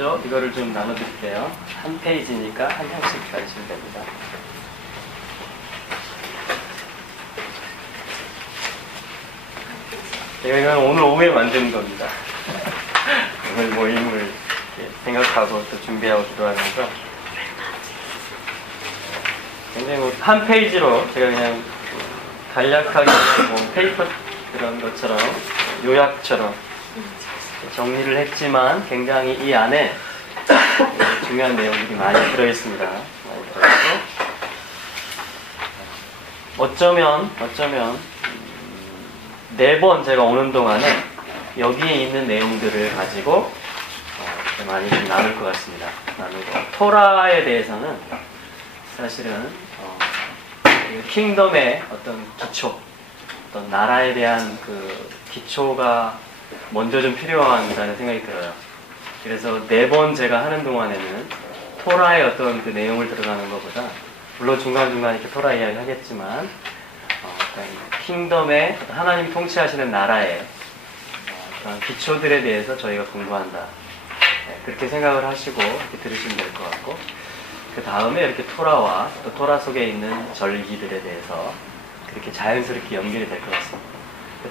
먼저 이거를 좀 나눠드릴게요. 한 페이지니까 한 장씩 가르치면 됩니다. 제가 이건 오늘 오후에 만드는 겁니다. 오늘 모임을 생각하고 또 준비하고 기도하면서 굉장히 한 페이지로 제가 그냥 간략하게 뭐 페이퍼 그런 것처럼 요약처럼 정리를 했지만 굉장히 이 안에 중요한 내용들이 많이 들어있습니다. 많이 들어있고 어쩌면 4번 제가 오는 동안에 여기에 있는 내용들을 가지고 많이 좀 나눌 것 같습니다. 나누고 토라에 대해서는 사실은 킹덤의 어떤 기초, 어떤 나라에 대한 그 기초가 먼저 좀 필요하다는 생각이 들어요. 그래서 4번 제가 하는 동안에는 토라의 어떤 그 내용을 들어가는 것보다 물론 중간중간 이렇게 토라 이야기 하겠지만 킹덤의 하나님이 통치하시는 나라의 그런 기초들에 대해서 저희가 공부한다. 그렇게 생각을 하시고 이렇게 들으시면 될 것 같고 그 다음에 이렇게 토라와 또 토라 속에 있는 절기들에 대해서 그렇게 자연스럽게 연결이 될 것 같습니다.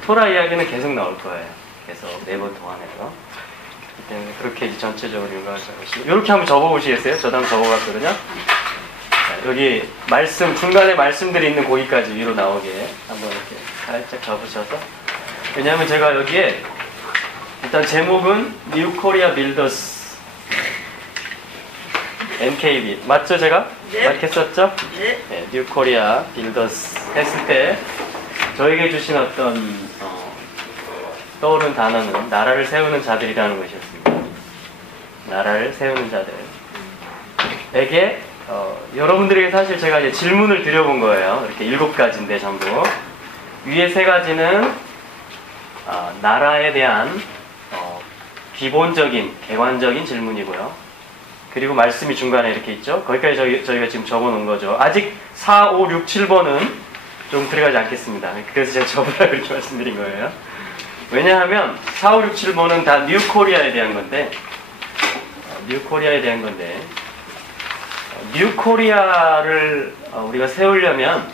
토라 이야기는 계속 나올 거예요. 계속 4번 동안에서. 그렇기 때문에 그렇게 이제 전체적으로 윤곽을 잡으시고 이렇게 한번 적어보시겠어요? 저도 한번 적어봤거든요. 여기 말씀, 중간에 말씀들이 있는 거기까지 위로 나오게 한번 이렇게 살짝 접으셔서 왜냐하면 제가 여기에 일단 제목은 New Korea Builders NKB 맞죠 제가? 네. 맞게 썼죠? 네. 네, New Korea Builders 했을 때 저에게 주신 어떤 떠오른 단어는 나라를 세우는 자들이라는 것이었습니다. 나라를 세우는 자들에게 여러분들에게 사실 제가 이제 질문을 드려본 거예요. 이렇게 7가지인데 전부 위에 3가지는 나라에 대한 기본적인 객관적인 질문이고요. 그리고 말씀이 중간에 이렇게 있죠. 거기까지 저희가 지금 적어놓은 거죠. 아직 4, 5, 6, 7번은 좀 들어가지 않겠습니다. 그래서 제가 접으라 그렇게 말씀드린 거예요. 왜냐하면 4, 5, 6, 7번은 다 뉴코리아에 대한 건데 뉴코리아를 우리가 세우려면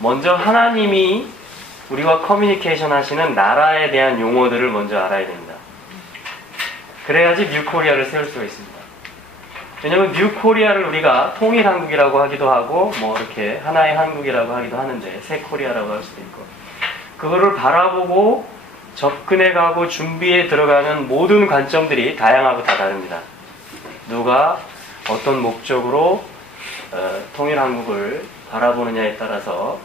먼저 하나님이 우리와 커뮤니케이션 하시는 나라에 대한 용어들을 먼저 알아야 됩니다. 그래야지 뉴코리아를 세울 수가 있습니다. 왜냐하면 뉴코리아를 우리가 통일한국이라고 하기도 하고 뭐 이렇게 하나의 한국이라고 하기도 하는데 새 코리아라고 할 수도 있고 그거를 바라보고 접근해가고 준비에 들어가는 모든 관점들이 다양하고 다 다릅니다. 누가 어떤 목적으로 통일한국을 바라보느냐에 따라서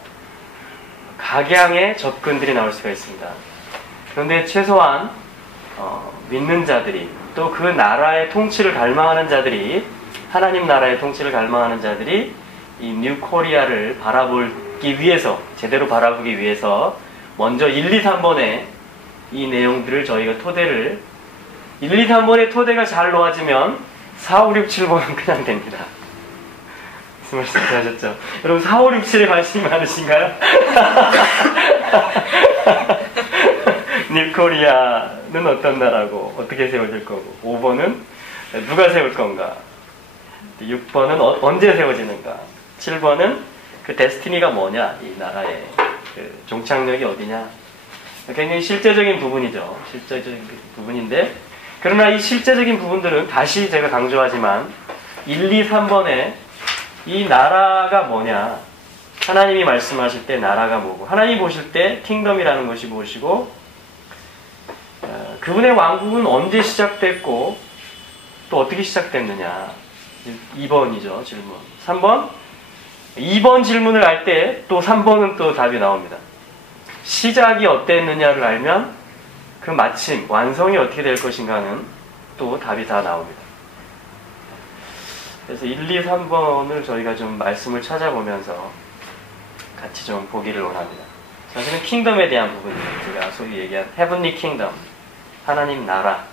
각양의 접근들이 나올 수가 있습니다. 그런데 최소한 믿는 자들이 또 그 나라의 통치를 갈망하는 자들이 하나님 나라의 통치를 갈망하는 자들이 이 뉴코리아를 바라보기 위해서 제대로 바라보기 위해서 먼저 1, 2, 3번에 이 내용들을 저희가 토대를 1, 2, 3번의 토대가 잘 놓아지면 4, 5, 6, 7번은 그냥 됩니다. 무슨 말씀 하셨죠? 여러분 4, 5, 6, 7에 관심이 많으신가요? 뉴코리아는 어떤 나라고 어떻게 세워질 거고 5번은 누가 세울 건가 6번은 언제 세워지는가 7번은 그 데스티니가 뭐냐 이 나라의 그 종착역이 어디냐 굉장히 실제적인 부분이죠. 실제적인 부분인데 그러나 이 실제적인 부분들은 다시 제가 강조하지만 1, 2, 3번에 이 나라가 뭐냐 하나님이 말씀하실 때 나라가 뭐고 하나님이 보실 때 킹덤이라는 것이 무엇이고 그분의 왕국은 언제 시작됐고 또 어떻게 시작됐느냐 2번이죠 질문 3번 2번 질문을 할 때 또 3번은 또 답이 나옵니다. 시작이 어땠느냐를 알면 그 마침 완성이 어떻게 될 것인가는 또 답이 다 나옵니다. 그래서 1, 2, 3번을 저희가 좀 말씀을 찾아보면서 같이 좀 보기를 원합니다. 사실은 킹덤에 대한 부분이에요. 제가 소위 얘기한 헤븐리 킹덤 하나님 나라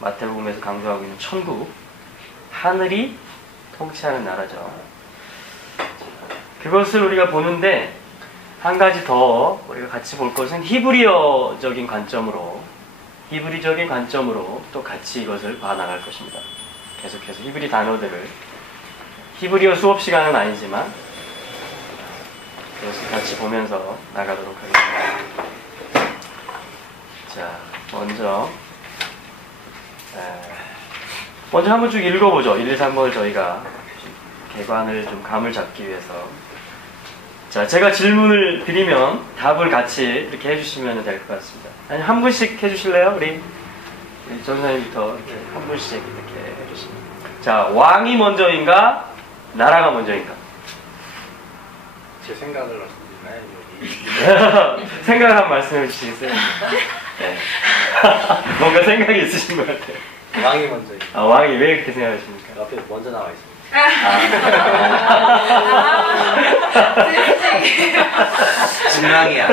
마태복음에서 강조하고 있는 천국 하늘이 통치하는 나라죠. 그것을 우리가 보는데 한 가지 더 우리가 같이 볼 것은 히브리어적인 관점으로 히브리적인 관점으로 또 같이 이것을 봐나갈 것입니다. 계속해서 히브리 단어들을, 히브리어 수업 시간은 아니지만 그것을 같이 보면서 나가도록 하겠습니다. 자, 먼저 한번 쭉 읽어보죠. 1, 2, 3번을 저희가 개관을 좀 감을 잡기 위해서. 자, 제가 질문을 드리면 답을 같이 이렇게 해주시면 될 것 같습니다. 아니, 한 분씩 해주실래요? 우리 전사님부터 이렇게 한 분씩 이렇게 해주시면. 자, 왕이 먼저인가? 나라가 먼저인가? 제 생각을 말씀드리나요? 생각을 한번 말씀해 주시겠어요? 네. 뭔가 생각이 있으신 것 같아요. 왕이 먼저. 아, 왕이 왜 그렇게 생각하십니까? 옆에 먼저 나와 있습니다. 진왕이야.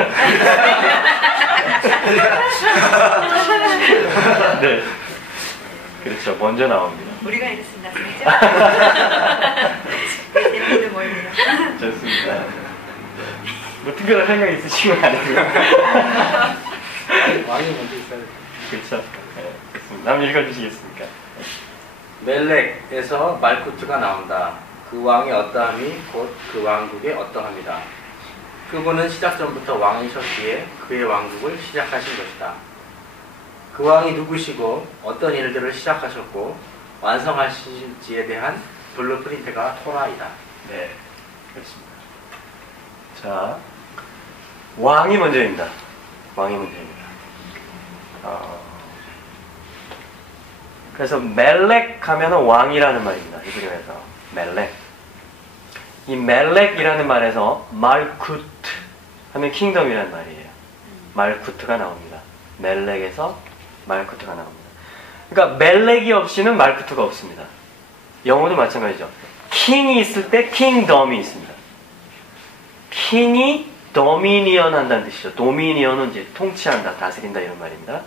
네. 그렇죠. 먼저 나옵니다. 우리가 이랬습니다. 재밌는 멀리요. 좋습니다. 뭐 특별한 생각이 있으신 건 아니고요. 왕이 먼저 있어야 돼. 그렇죠. 네, 좋습니다. 한번 읽어주시겠습니까? 멜렉에서 말쿠트가 나온다. 그 왕의 어떠함이 곧 그 왕국의 어떠함이다. 그분은 시작 전부터 왕이셨기에 그의 왕국을 시작하신 것이다. 그 왕이 누구시고 어떤 일들을 시작하셨고 완성하실지에 대한 블루프린트가 토라이다. 네, 그렇습니다. 자, 왕이 먼저입니다. 왕이 먼저입니다. 그래서 멜렉 하면 왕이라는 말입니다. 히브리어에서 멜렉. 이 멜렉이라는 말에서 말쿠트 하면 킹덤이라는 말이에요. 말쿠트가 나옵니다. 멜렉에서 말쿠트가 나옵니다. 그러니까 멜렉이 없이는 말쿠트가 없습니다. 영어도 마찬가지죠. 킹이 있을 때 킹덤이 있습니다. 킹이 도미니언 한다는 뜻이죠. 도미니언은 이제 통치한다, 다스린다 이런 말입니다.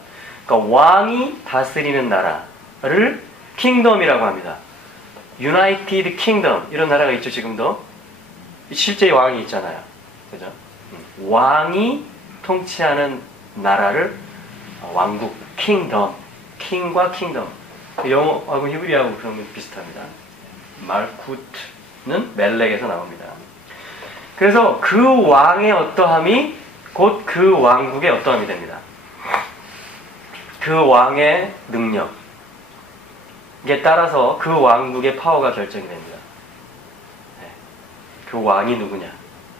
그러니까 왕이 다스리는 나라를 킹덤이라고 합니다. 유나이티드 킹덤 이런 나라가 있죠. 지금도 실제 왕이 있잖아요. 그죠? 왕이 통치하는 나라를 왕국, 킹덤, 킹과 킹덤. 영어하고 히브리하고 그런 게 비슷합니다. 말쿠트는 멜렉에서 나옵니다. 그래서 그 왕의 어떠함이 곧 그 왕국의 어떠함이 됩니다. 그 왕의 능력에 따라서 그 왕국의 파워가 결정이 됩니다. 네. 그 왕이 누구냐?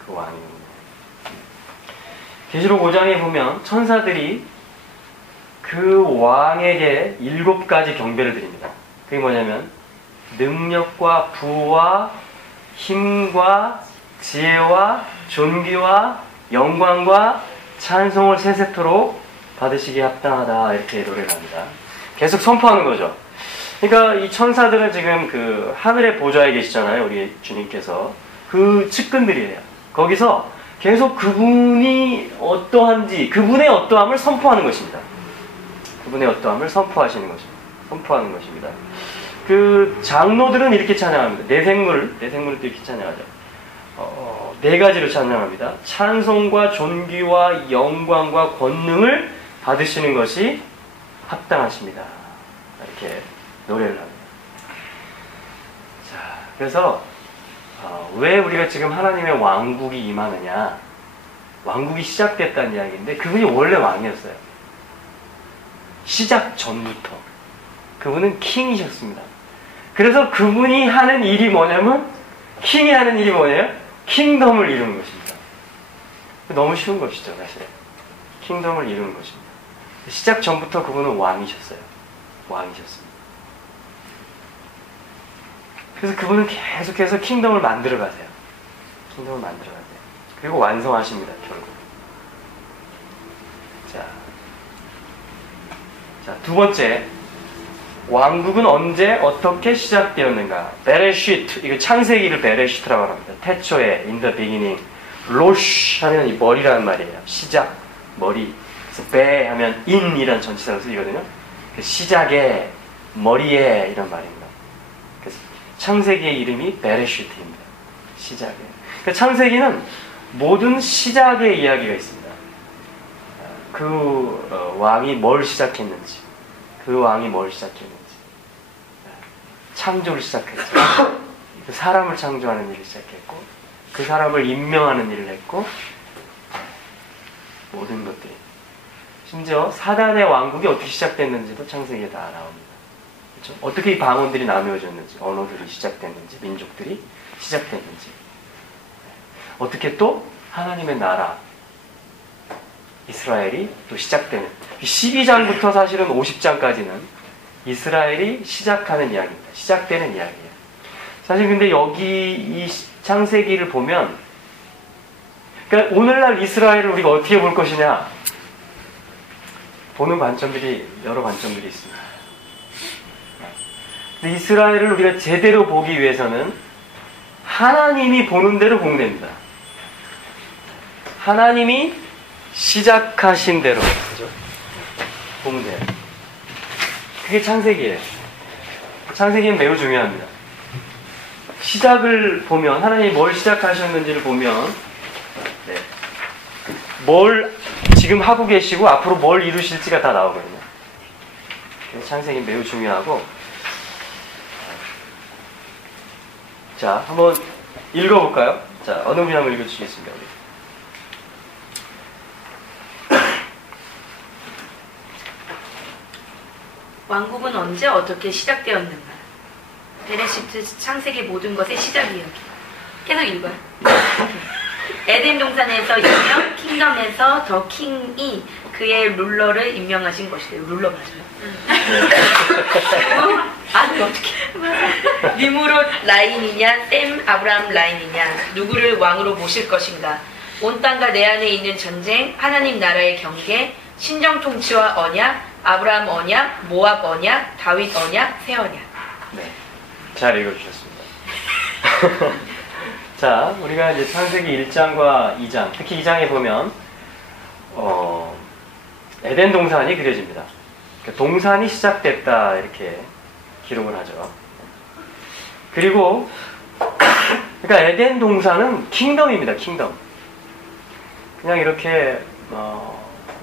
그 왕이 누구냐? 계시록 5장에 보면 천사들이 그 왕에게 7가지 경배를 드립니다. 그게 뭐냐면 능력과 부와 힘과 지혜와 존귀와 영광과 찬송을 세세토록 받으시기에 합당하다 이렇게 노래를 합니다. 계속 선포하는 거죠. 그러니까 이 천사들은 지금 그 하늘의 보좌에 계시잖아요. 우리 주님께서 그 측근들이에요. 거기서 계속 그분이 어떠한지 그분의 어떠함을 선포하는 것입니다. 그분의 어떠함을 선포하시는 것입니다. 선포하는 것입니다. 그 장로들은 이렇게 찬양합니다. 내생물을 또 이렇게 찬양하죠. 4가지로 찬양합니다. 찬송과 존귀와 영광과 권능을 받으시는 것이 합당하십니다. 이렇게 노래를 합니다. 자, 그래서 왜 우리가 지금 하나님의 왕국이 임하느냐? 왕국이 시작됐다는 이야기인데 그분이 원래 왕이었어요. 시작 전부터 그분은 킹이셨습니다. 그래서 그분이 하는 일이 뭐냐면 킹이 하는 일이 뭐냐면 킹덤을 이루는 것입니다. 너무 쉬운 것이죠, 사실. 킹덤을 이루는 것입니다. 시작 전부터 그분은 왕이셨어요. 왕이셨습니다. 그래서 그분은 계속해서 킹덤을 만들어 가세요. 킹덤을 만들어 가세요. 그리고 완성하십니다, 결국. 자, 2번째. 왕국은 언제 어떻게 시작되었는가? 베레시트, 이거 창세기를 베레시트라고 합니다. 태초에 in the beginning. 로쉬 하면 이 머리라는 말이에요. 시작, 머리. 그래서 베 하면 in이라는 전치사로 쓰이거든요. 시작에, 머리에 이런 말입니다. 그래서 창세기의 이름이 베레시트입니다. 시작에. 창세기는 모든 시작의 이야기가 있습니다. 왕이 뭘 시작했는지, 그 왕이 뭘 시작했는지, 창조를 시작했죠. 그 사람을 창조하는 일을 시작했고, 그 사람을 임명하는 일을 했고, 모든 것들이. 심지어 사단의 왕국이 어떻게 시작됐는지도 창세기에 다 나옵니다. 그렇죠? 어떻게 이 방언들이 나누어졌는지, 언어들이 시작됐는지, 민족들이 시작됐는지, 어떻게 또 하나님의 나라, 이스라엘이 또 시작되는, 12장부터 사실은 50장까지는 이스라엘이 시작하는 이야기입니다. 시작되는 이야기예요. 사실 근데 여기 이 창세기를 보면, 그러니까 오늘날 이스라엘을 우리가 어떻게 볼 것이냐, 보는 관점들이, 여러 관점들이 있습니다. 근데 이스라엘을 우리가 제대로 보기 위해서는 하나님이 보는 대로 보면 됩니다. 하나님이 시작하신 대로, 그죠? 보면 돼요. 그게 창세기예요. 창세기는 매우 중요합니다. 시작을 보면, 하나님이 뭘 시작하셨는지를 보면, 네, 뭘 지금 하고 계시고 앞으로 뭘 이루실지가 다 나오거든요. 그래서 창세기는 매우 중요하고, 자, 한번 읽어볼까요? 자, 어느 분이 한번 읽어주시겠습니다. 우리. 왕국은 언제 어떻게 시작되었는가? 베레시트 창세기 모든 것의 시작 이야기. 계속 읽어요. 에덴 동산에서 임명, 킹덤에서 더 킹이 그의 룰러를 임명하신 것이래요. 룰러 맞아요? 어떻게? 니무롯 라인이냐, 셈 아브라함 라인이냐, 누구를 왕으로 모실 것인가? 온 땅과 내 안에 있는 전쟁, 하나님 나라의 경계, 신정 통치와 언약, 아브라함 언약, 모압 언약, 다윗 언약, 새 언약. 네, 잘 읽어주셨습니다. 자, 우리가 이제 창세기 1장과 2장, 특히 2장에 보면 에덴 동산이 그려집니다. 동산이 시작됐다 이렇게 기록을 하죠. 그리고 그러니까 에덴 동산은 킹덤입니다. 킹덤. 그냥 이렇게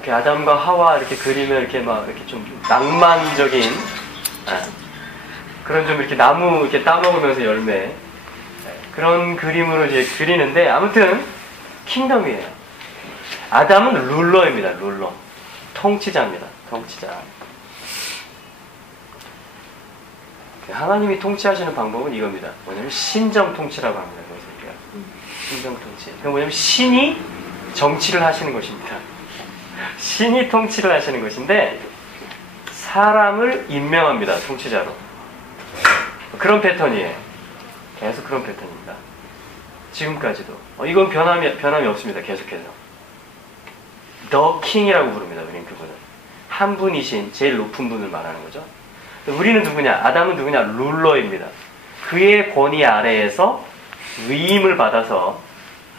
아담과 하와 이렇게 그리면 이렇게 막 이렇게 좀 낭만적인 그런 좀 이렇게 나무 이렇게 따먹으면서 열매 그런 그림으로 이제 그리는데 아무튼 킹덤이에요. 아담은 룰러입니다. 룰러. 통치자입니다. 통치자. 하나님이 통치하시는 방법은 이겁니다. 뭐냐면 신정 통치라고 합니다. 그것을 신정 통치. 그건 뭐냐면 신이 정치를 하시는 것입니다. 신이 통치를 하시는 것인데 사람을 임명합니다. 통치자로. 그런 패턴이에요. 계속 그런 패턴입니다. 지금까지도. 이건 변함이 없습니다. 계속해서. The King이라고 부릅니다. 우리는 그분은. 한 분이신 제일 높은 분을 말하는 거죠. 우리는 누구냐? 아담은 누구냐? 룰러입니다. 그의 권위 아래에서 위임을 받아서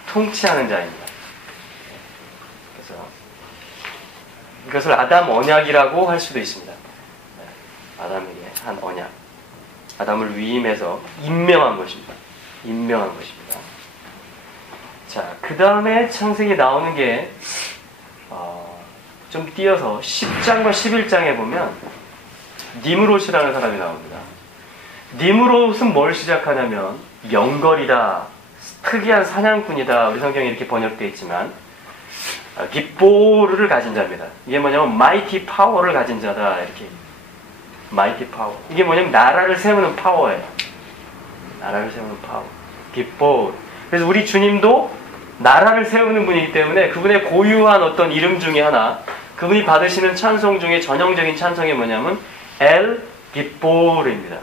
통치하는 자입니다. 그래서 이것을 아담 언약이라고 할 수도 있습니다. 아담에게 한 언약. 아담을 위임해서 임명한 것입니다. 임명한 것입니다. 자, 그 다음에 창세기 나오는 게 좀 띄어서 10장과 11장에 보면 니므롯이라는 사람이 나옵니다. 니므롯은 뭘 시작하냐면 영걸이다, 특이한 사냥꾼이다. 우리 성경에 이렇게 번역되어 있지만 깃보르를 가진 자입니다. 이게 뭐냐면 마이티 파워를 가진 자다. 이렇게 마이티 파워. 이게 뭐냐면 나라를 세우는 파워예요. 나라를 세우는 파워. 깃보르. 그래서 우리 주님도 나라를 세우는 분이기 때문에 그분의 고유한 어떤 이름 중에 하나, 그분이 받으시는 찬송 중에 전형적인 찬송이 뭐냐면 엘 깃보르입니다.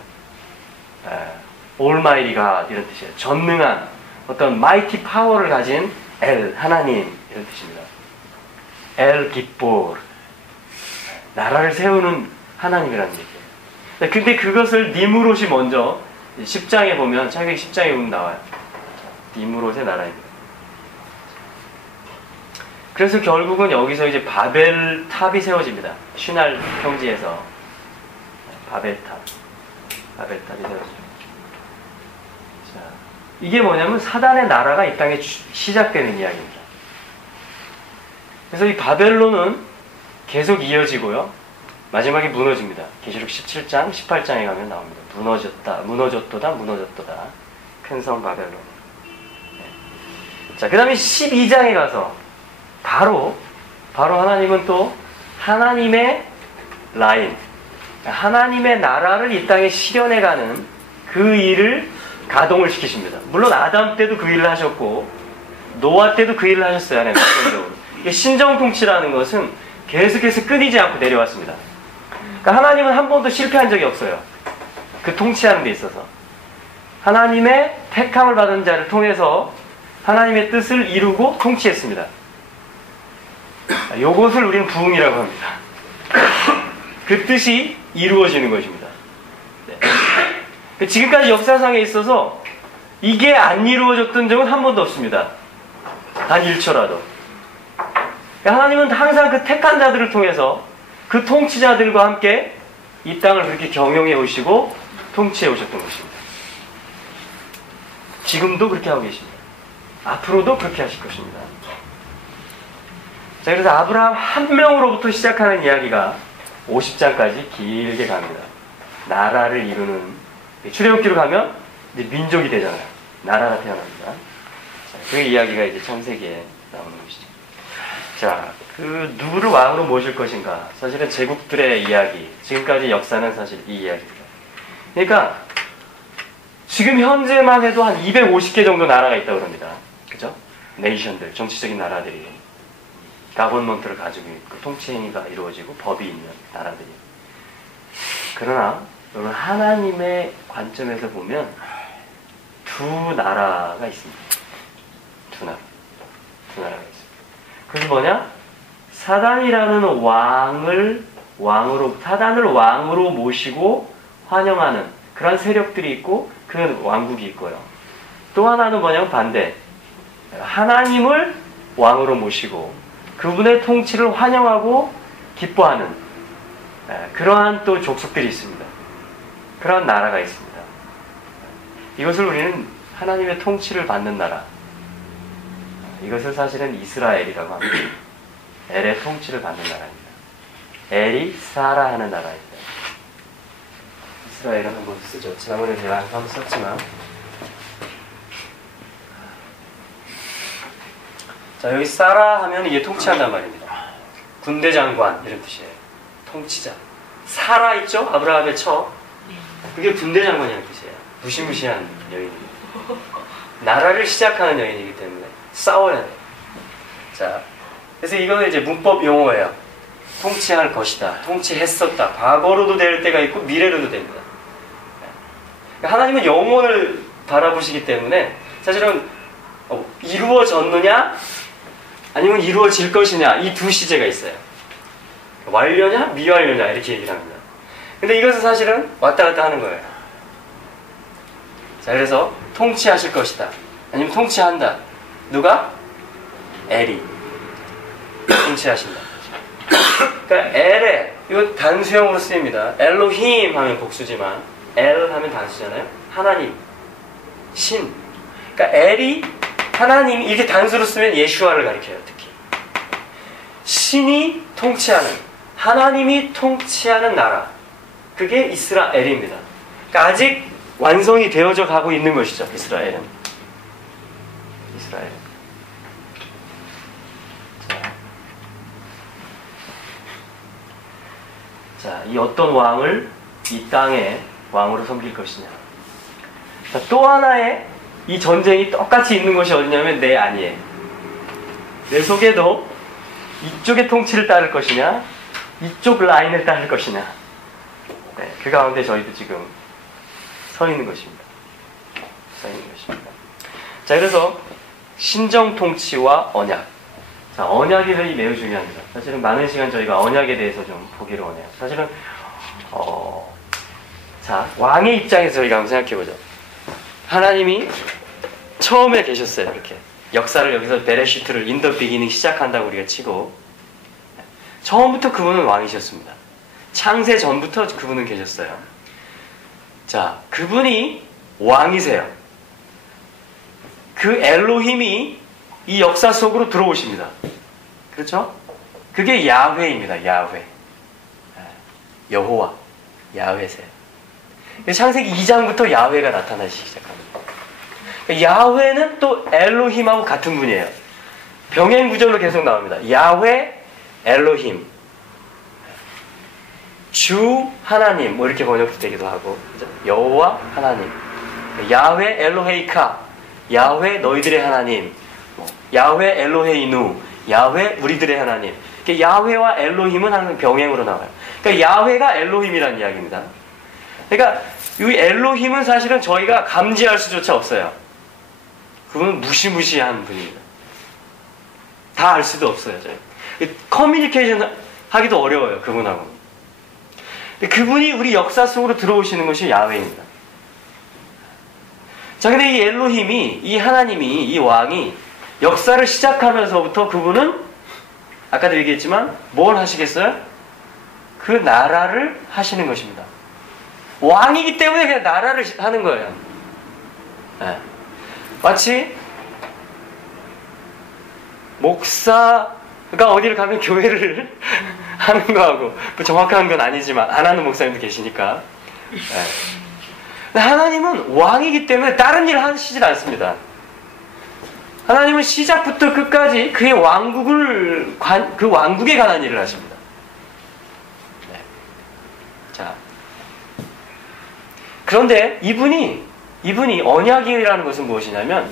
올마이티 갓 이런 뜻이에요. 전능한 어떤 마이티 파워를 가진 엘 하나님 이런 뜻입니다. 엘 깃보르. 나라를 세우는 하나님이라는 얘기예요. 근데 그것을 니므롯이 먼저 10장에 보면, 창세기 10장에 보면 나와요. 니므롯의 나라입니다. 그래서 결국은 여기서 이제 바벨탑이 세워집니다. 쉬날 평지에서 바벨탑이 세워집니다. 자, 이게 뭐냐면 사단의 나라가 이 땅에 시작되는 이야기입니다. 그래서 이 바벨론은 계속 이어지고요. 마지막에 무너집니다. 계시록 17장, 18장에 가면 나옵니다. 무너졌도다. 큰 성 바벨론. 자, 그 다음에 12장에 가서 바로 하나님은 또 하나님의 라인, 하나님의 나라를 이 땅에 실현해가는 그 일을 가동을 시키십니다. 물론 아담 때도 그 일을 하셨고 노아 때도 그 일을 하셨어요. 하나님 전적으로. 신정통치라는 것은 계속해서 끊이지 않고 내려왔습니다. 그러니까 하나님은 한 번도 실패한 적이 없어요. 그 통치하는 데 있어서. 하나님의 택함을 받은 자를 통해서 하나님의 뜻을 이루고 통치했습니다. 이것을 우리는 부흥이라고 합니다. 그 뜻이 이루어지는 것입니다. 네. 지금까지 역사상에 있어서 이게 안 이루어졌던 적은 한 번도 없습니다. 단 1초라도. 하나님은 항상 그 택한 자들을 통해서 그 통치자들과 함께 이 땅을 그렇게 경영해 오시고 통치해 오셨던 것입니다. 지금도 그렇게 하고 계십니다. 앞으로도 그렇게 하실 것입니다. 자, 그래서 아브라함 한 명으로부터 시작하는 이야기가 50장까지 길게 갑니다. 나라를 이루는, 출애굽기로 가면 이제 민족이 되잖아요. 나라가 태어납니다. 자, 그 이야기가 이제 창세기에 나오는 것이죠. 자, 그 누구를 왕으로 모실 것인가? 사실은 제국들의 이야기, 지금까지 역사는 사실 이 이야기입니다. 그러니까 지금 현재만 해도 한 250개 정도 나라가 있다고 합니다. 그죠? 네이션들, 정치적인 나라들이 가버먼트를 가지고 있고 통치행위가 이루어지고 법이 있는 나라들이. 그러나 여러분, 하나님의 관점에서 보면 두 나라가 있습니다. 두 나라가 있습니다. 그게 뭐냐? 사단이라는 사단을 왕으로 모시고 환영하는 그런 세력들이 있고 그 왕국이 있고요. 또 하나는 뭐냐면 반대. 하나님을 왕으로 모시고 그분의 통치를 환영하고 기뻐하는 그러한 또 족속들이 있습니다. 그러한 나라가 있습니다. 이것을 우리는 하나님의 통치를 받는 나라, 이것을 사실은 이스라엘이라고 합니다. 엘의 통치를 받는 나라입니다. 엘이 사라 하는 나라입니다. 이스라엘은 한번 쓰죠. 지난번에 제가 한번 썼지만. 자, 여기 사라 하면 이게 통치한단 말입니다. 군대 장관 이런 뜻이에요. 통치자. 사라 있죠? 아브라함의 처. 그게 군대 장관이라는 뜻이에요. 무시무시한 여인입니다. 나라를 시작하는 여인이기 때문에 싸워야 돼요. 자, 그래서 이거는 이제 문법 용어예요. 통치할 것이다. 통치했었다. 과거로도 될 때가 있고 미래로도 됩니다. 하나님은 영혼을 바라보시기 때문에 사실은 이루어졌느냐 아니면 이루어질 것이냐, 이 두 시제가 있어요. 완료냐 미완료냐 이렇게 얘기를 합니다. 근데 이것은 사실은 왔다 갔다 하는 거예요. 자, 그래서 통치하실 것이다 아니면 통치한다. 누가? 엘이 통치하신다. 그러니까 엘에, 이거 단수형으로 쓰입니다. 엘로힘 하면 복수지만 엘 하면 단수잖아요. 하나님, 신. 그러니까 엘이, 하나님이 이렇게 단수로 쓰면 예슈아를 가리켜요. 특히 신이 통치하는, 하나님이 통치하는 나라, 그게 이스라엘입니다. 그러니까 아직 완성이 되어져 가고 있는 것이죠. 이스라엘은. 자, 이 어떤 왕을 이 땅에 왕으로 섬길 것이냐. 자, 또 하나의 이 전쟁이 똑같이 있는 것이 어디냐면 내 안이에요. 내 속에도 이쪽의 통치를 따를 것이냐, 이쪽 라인을 따를 것이냐. 네, 그 가운데 저희도 지금 서 있는 것입니다. 자, 그래서 신정 통치와 언약. 자, 언약이 매우 중요합니다. 사실은 많은 시간 저희가 언약에 대해서 좀 보기를 원해요. 사실은 자, 왕의 입장에서 저희가 한번 생각해보죠. 하나님이 처음에 계셨어요. 이렇게 역사를 여기서 베레시트를 인더 비기닝 시작한다고 우리가 치고, 처음부터 그분은 왕이셨습니다. 창세 전부터 그분은 계셨어요. 자, 그분이 왕이세요. 그 엘로힘이 이 역사 속으로 들어오십니다. 그렇죠? 그게 야훼입니다. 야훼. 여호와. 야훼세요. 창세기 2장부터 야훼가 나타나기 시작합니다. 야훼는 또 엘로힘하고 같은 분이에요. 병행 구절로 계속 나옵니다. 야훼, 엘로힘. 주 하나님 뭐 이렇게 번역되기도 하고 여호와 하나님. 야훼 엘로헤이카. 야훼 너희들의 하나님. 야훼 엘로헤이누. 야훼 우리들의 하나님. 야훼와 엘로힘은 항상 병행으로 나와요. 그러니까 야훼가 엘로힘이라는 이야기입니다. 그러니까 이 엘로힘은 사실은 저희가 감지할 수조차 없어요. 그분은 무시무시한 분입니다. 다 알 수도 없어요. 저희. 커뮤니케이션 하기도 어려워요. 그분하고. 그분이 우리 역사 속으로 들어오시는 것이 야훼입니다. 자, 근데 이 엘로힘이, 이 하나님이, 이 왕이 역사를 시작하면서부터 그분은 아까도 얘기했지만 뭘 하시겠어요? 그 나라를 하시는 것입니다. 왕이기 때문에 그냥 나라를 하는 거예요. 네. 마치 목사가 어디를 가면 교회를 하는 거하고 정확한 건 아니지만 안 하는 목사님도 계시니까. 네. 하나님은 왕이기 때문에 다른 일을 하시질 않습니다. 하나님은 시작부터 끝까지 그의 왕국을 그 왕국에 관한 일을 하십니다. 네. 자, 그런데 이분이 언약이라는 것은 무엇이냐면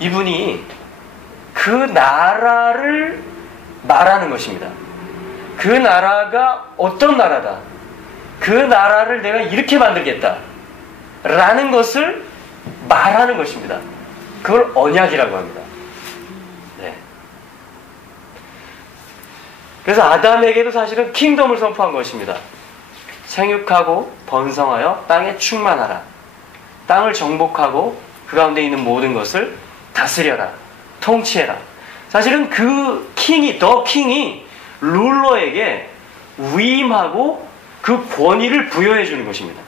이분이 그 나라를 말하는 것입니다. 그 나라가 어떤 나라다. 그 나라를 내가 이렇게 만들겠다. 라는 것을 말하는 것입니다. 그걸 언약이라고 합니다. 네. 그래서 아담에게도 사실은 킹덤을 선포한 것입니다. 생육하고 번성하여 땅에 충만하라. 땅을 정복하고 그 가운데 있는 모든 것을 다스려라. 통치해라. 사실은 그 더 킹이 룰러에게 위임하고 그 권위를 부여해 주는 것입니다.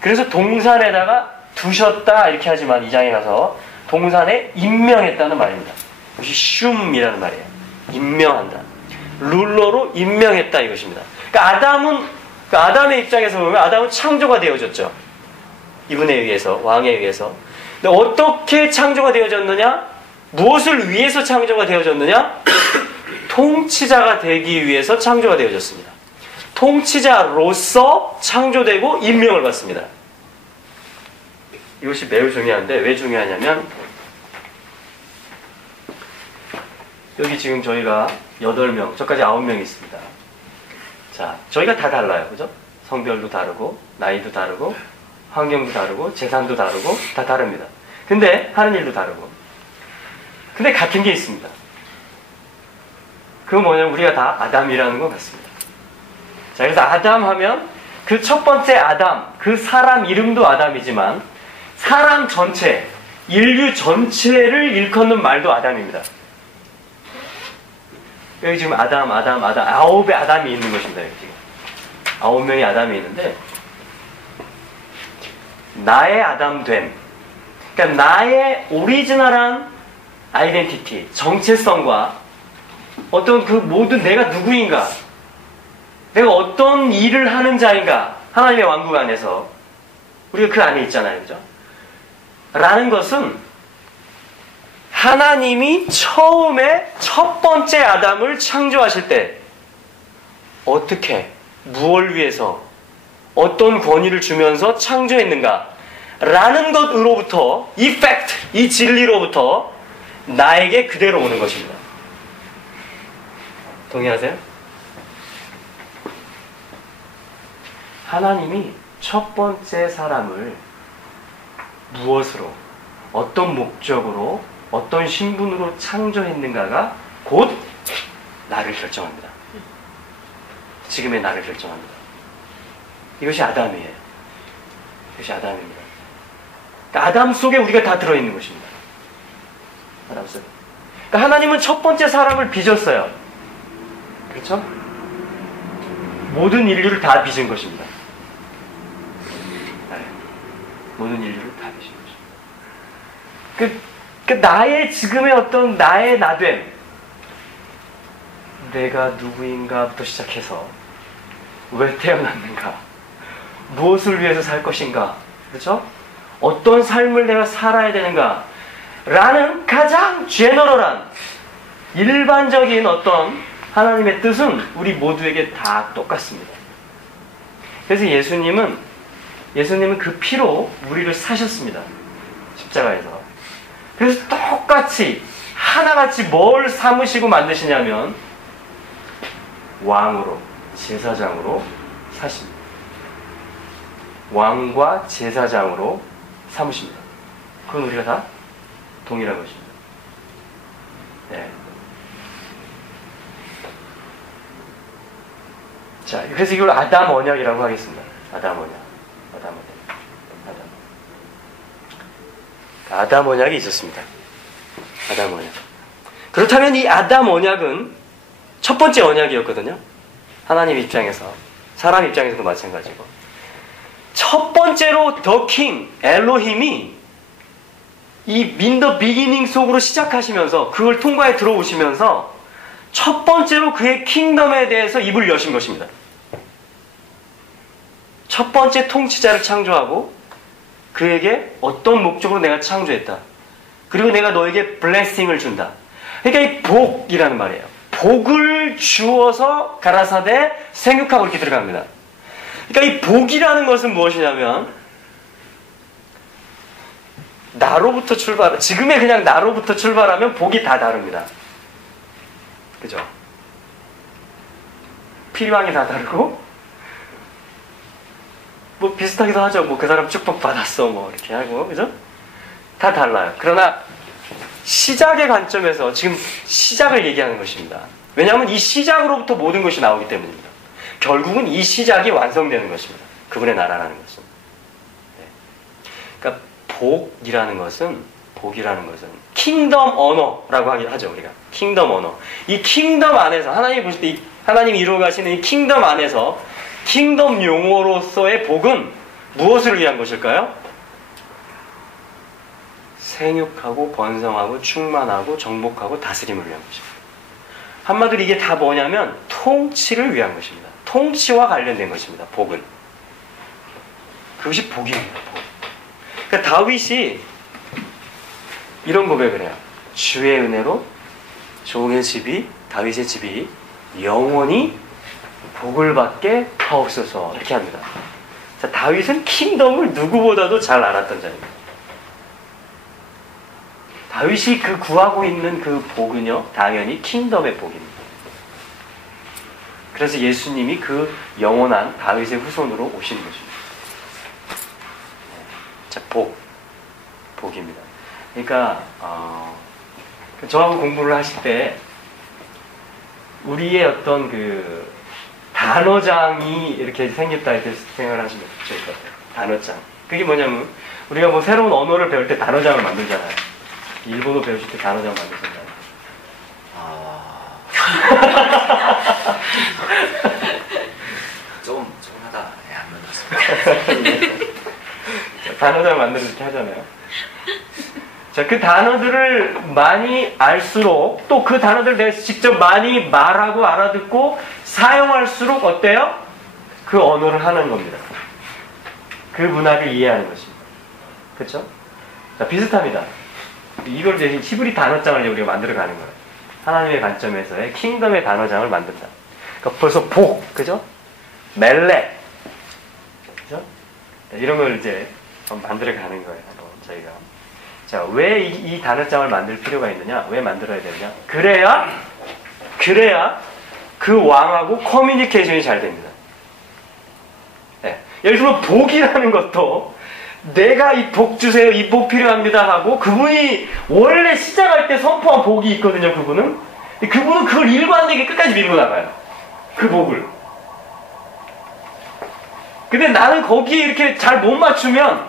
그래서 동산에다가 두셨다 이렇게 하지만 2장에 가서 동산에 임명했다는 말입니다. 그것이 슘이라는 말이에요. 임명한다. 룰러로 임명했다 이것입니다. 그러니까 아담의 입장에서 보면 아담은 창조가 되어졌죠. 이분에 의해서, 왕에 의해서. 근데 어떻게 창조가 되어졌느냐? 무엇을 위해서 창조가 되어졌느냐? 통치자가 되기 위해서 창조가 되어졌습니다. 통치자로서 창조되고 임명을 받습니다. 이것이 매우 중요한데 왜 중요하냐면 여기 지금 저희가 8명, 저까지 9명이 있습니다. 자, 저희가 다 달라요. 그죠? 성별도 다르고 나이도 다르고 환경도 다르고 재산도 다르고 다 다릅니다. 근데 하는 일도 다르고 근데 같은 게 있습니다. 그건 뭐냐면 우리가 다 아담이라는 것 같습니다. 자, 그래서 아담 하면 그 첫 번째 아담, 그 사람 이름도 아담이지만 사람 전체, 인류 전체를 일컫는 말도 아담입니다. 여기 지금 아담, 9의 아담이 있는 것입니다. 여기 지금 9명의 아담이 있는데 나의 아담됨, 그러니까 나의 오리지널한 아이덴티티, 정체성과 어떤 그 모든 내가 누구인가, 내가 어떤 일을 하는 자인가, 하나님의 왕국 안에서 우리가 그 안에 있잖아요. 그죠? 라는 것은 하나님이 처음에 첫 번째 아담을 창조하실 때 어떻게, 무엇을 위해서, 어떤 권위를 주면서 창조했는가 라는 것으로부터 이 팩트, 이 진리로부터 나에게 그대로 오는 것입니다. 동의하세요? 하나님이 첫 번째 사람을 무엇으로, 어떤 목적으로, 어떤 신분으로 창조했는가가 곧 나를 결정합니다. 지금의 나를 결정합니다. 이것이 아담이에요. 이것이 아담입니다. 그러니까 아담 속에 우리가 다 들어있는 것입니다. 아담 속에. 그러니까 하나님은 첫 번째 사람을 빚었어요. 그렇죠? 모든 인류를 다 빚은 것입니다. 네. 모든 인류를 다 빚은 것입니다. 나의 지금의 어떤 나의 나됨, 내가 누구인가부터 시작해서 왜 태어났는가, 무엇을 위해서 살 것인가, 그렇죠? 어떤 삶을 내가 살아야 되는가 라는 가장 제너럴한 일반적인 어떤 하나님의 뜻은 우리 모두에게 다 똑같습니다. 그래서 예수님은 그 피로 우리를 사셨습니다. 십자가에서. 그래서 똑같이 하나같이 뭘 삼으시고 만드시냐면 왕으로, 제사장으로 사십니다. 왕과 제사장으로 삼으십니다. 그건 우리가 다 동일한 것입니다. 네. 자, 그래서 이걸 아담 언약이라고 하겠습니다. 아담 언약. 아담 언약이 있었습니다. 아담 언약. 그렇다면 이 아담 언약은 첫 번째 언약이었거든요. 하나님 입장에서, 사람 입장에서도 마찬가지고. 첫 번째로 더 킹, 엘로힘이 이 민더 비기닝 속으로 시작하시면서 그걸 통과해 들어오시면서 첫 번째로 그의 킹덤에 대해서 입을 여신 것입니다. 첫 번째 통치자를 창조하고 그에게 어떤 목적으로 내가 창조했다. 그리고 내가 너에게 블레싱을 준다. 그러니까 이 복이라는 말이에요. 복을 주어서 가라사대 생육하고 이렇게 들어갑니다. 그러니까 이 복이라는 것은 무엇이냐면 나로부터 지금의 그냥 나로부터 출발하면 복이 다 다릅니다. 그죠? 필요함이 다 다르고 뭐 비슷하기도 하죠. 뭐 그 사람 축복 받았어 뭐 이렇게 하고, 그죠? 다 달라요. 그러나 시작의 관점에서 지금 시작을 얘기하는 것입니다. 왜냐하면 이 시작으로부터 모든 것이 나오기 때문입니다. 결국은 이 시작이 완성되는 것입니다. 그분의 나라라는 것은. 네. 그러니까 복이라는 것은 킹덤 언어라고 하죠. 우리가 킹덤 언어. 이 킹덤 안에서 하나님이 보실 때 하나님이 이루어가시는 이 킹덤 안에서 킹덤 용어로서의 복은 무엇을 위한 것일까요? 생육하고 번성하고 충만하고 정복하고 다스림을 위한 것입니다. 한마디로 이게 다 뭐냐면 통치를 위한 것입니다. 통치와 관련된 것입니다. 복은. 그것이 복입니다. 복. 그러니까 다윗이 이런 고백을 해요. 주의 은혜로 다윗의 집이 영원히 복을 받게 하옵소서. 이렇게 합니다. 자, 다윗은 킹덤을 누구보다도 잘 알았던 자입니다. 다윗이 그 구하고 있는 그 복은요, 당연히 킹덤의 복입니다. 그래서 예수님이 그 영원한 다윗의 후손으로 오신 것입니다. 자, 복입니다. 그러니까 저하고 공부를 하실 때 우리의 어떤 그 단어장이 이렇게 생겼다 이렇게 생각을 하시면 좋을 것 같아요. 단어장. 그게 뭐냐면 우리가 뭐 새로운 언어를 배울 때 단어장을 만들잖아요. 일본어 배우실 때 단어장 만드셨나요? 조금 하다 안 만들었습니다. 단어장 만들어서 이렇게 하잖아요. 자, 그 단어들을 많이 알수록 또 그 단어들을 대해서 직접 많이 말하고 알아듣고 사용할수록 어때요? 그 언어를 하는 겁니다. 그 문화를 이해하는 것입니다. 그렇죠? 자, 비슷합니다. 이걸 이제 히브리 단어장을 이제 우리가 만들어가는 거예요. 하나님의 관점에서의 킹덤의 단어장을 만든다. 그러니까 벌써 복, 그죠? 멜렉, 그죠? 이런 걸 이제 만들어가는 거예요. 저희가. 자, 왜 이 단어장을 만들 필요가 있느냐? 왜 만들어야 되느냐? 그래야 그 왕하고 커뮤니케이션이 잘 됩니다. 네. 예를 들면 복이라는 것도 내가 이 복 주세요, 이 복 필요합니다 하고 그분이 원래 시작할 때 선포한 복이 있거든요. 그분은 그걸 일관되게 끝까지 밀고 나가요. 그 복을. 근데 나는 거기에 이렇게 잘 못 맞추면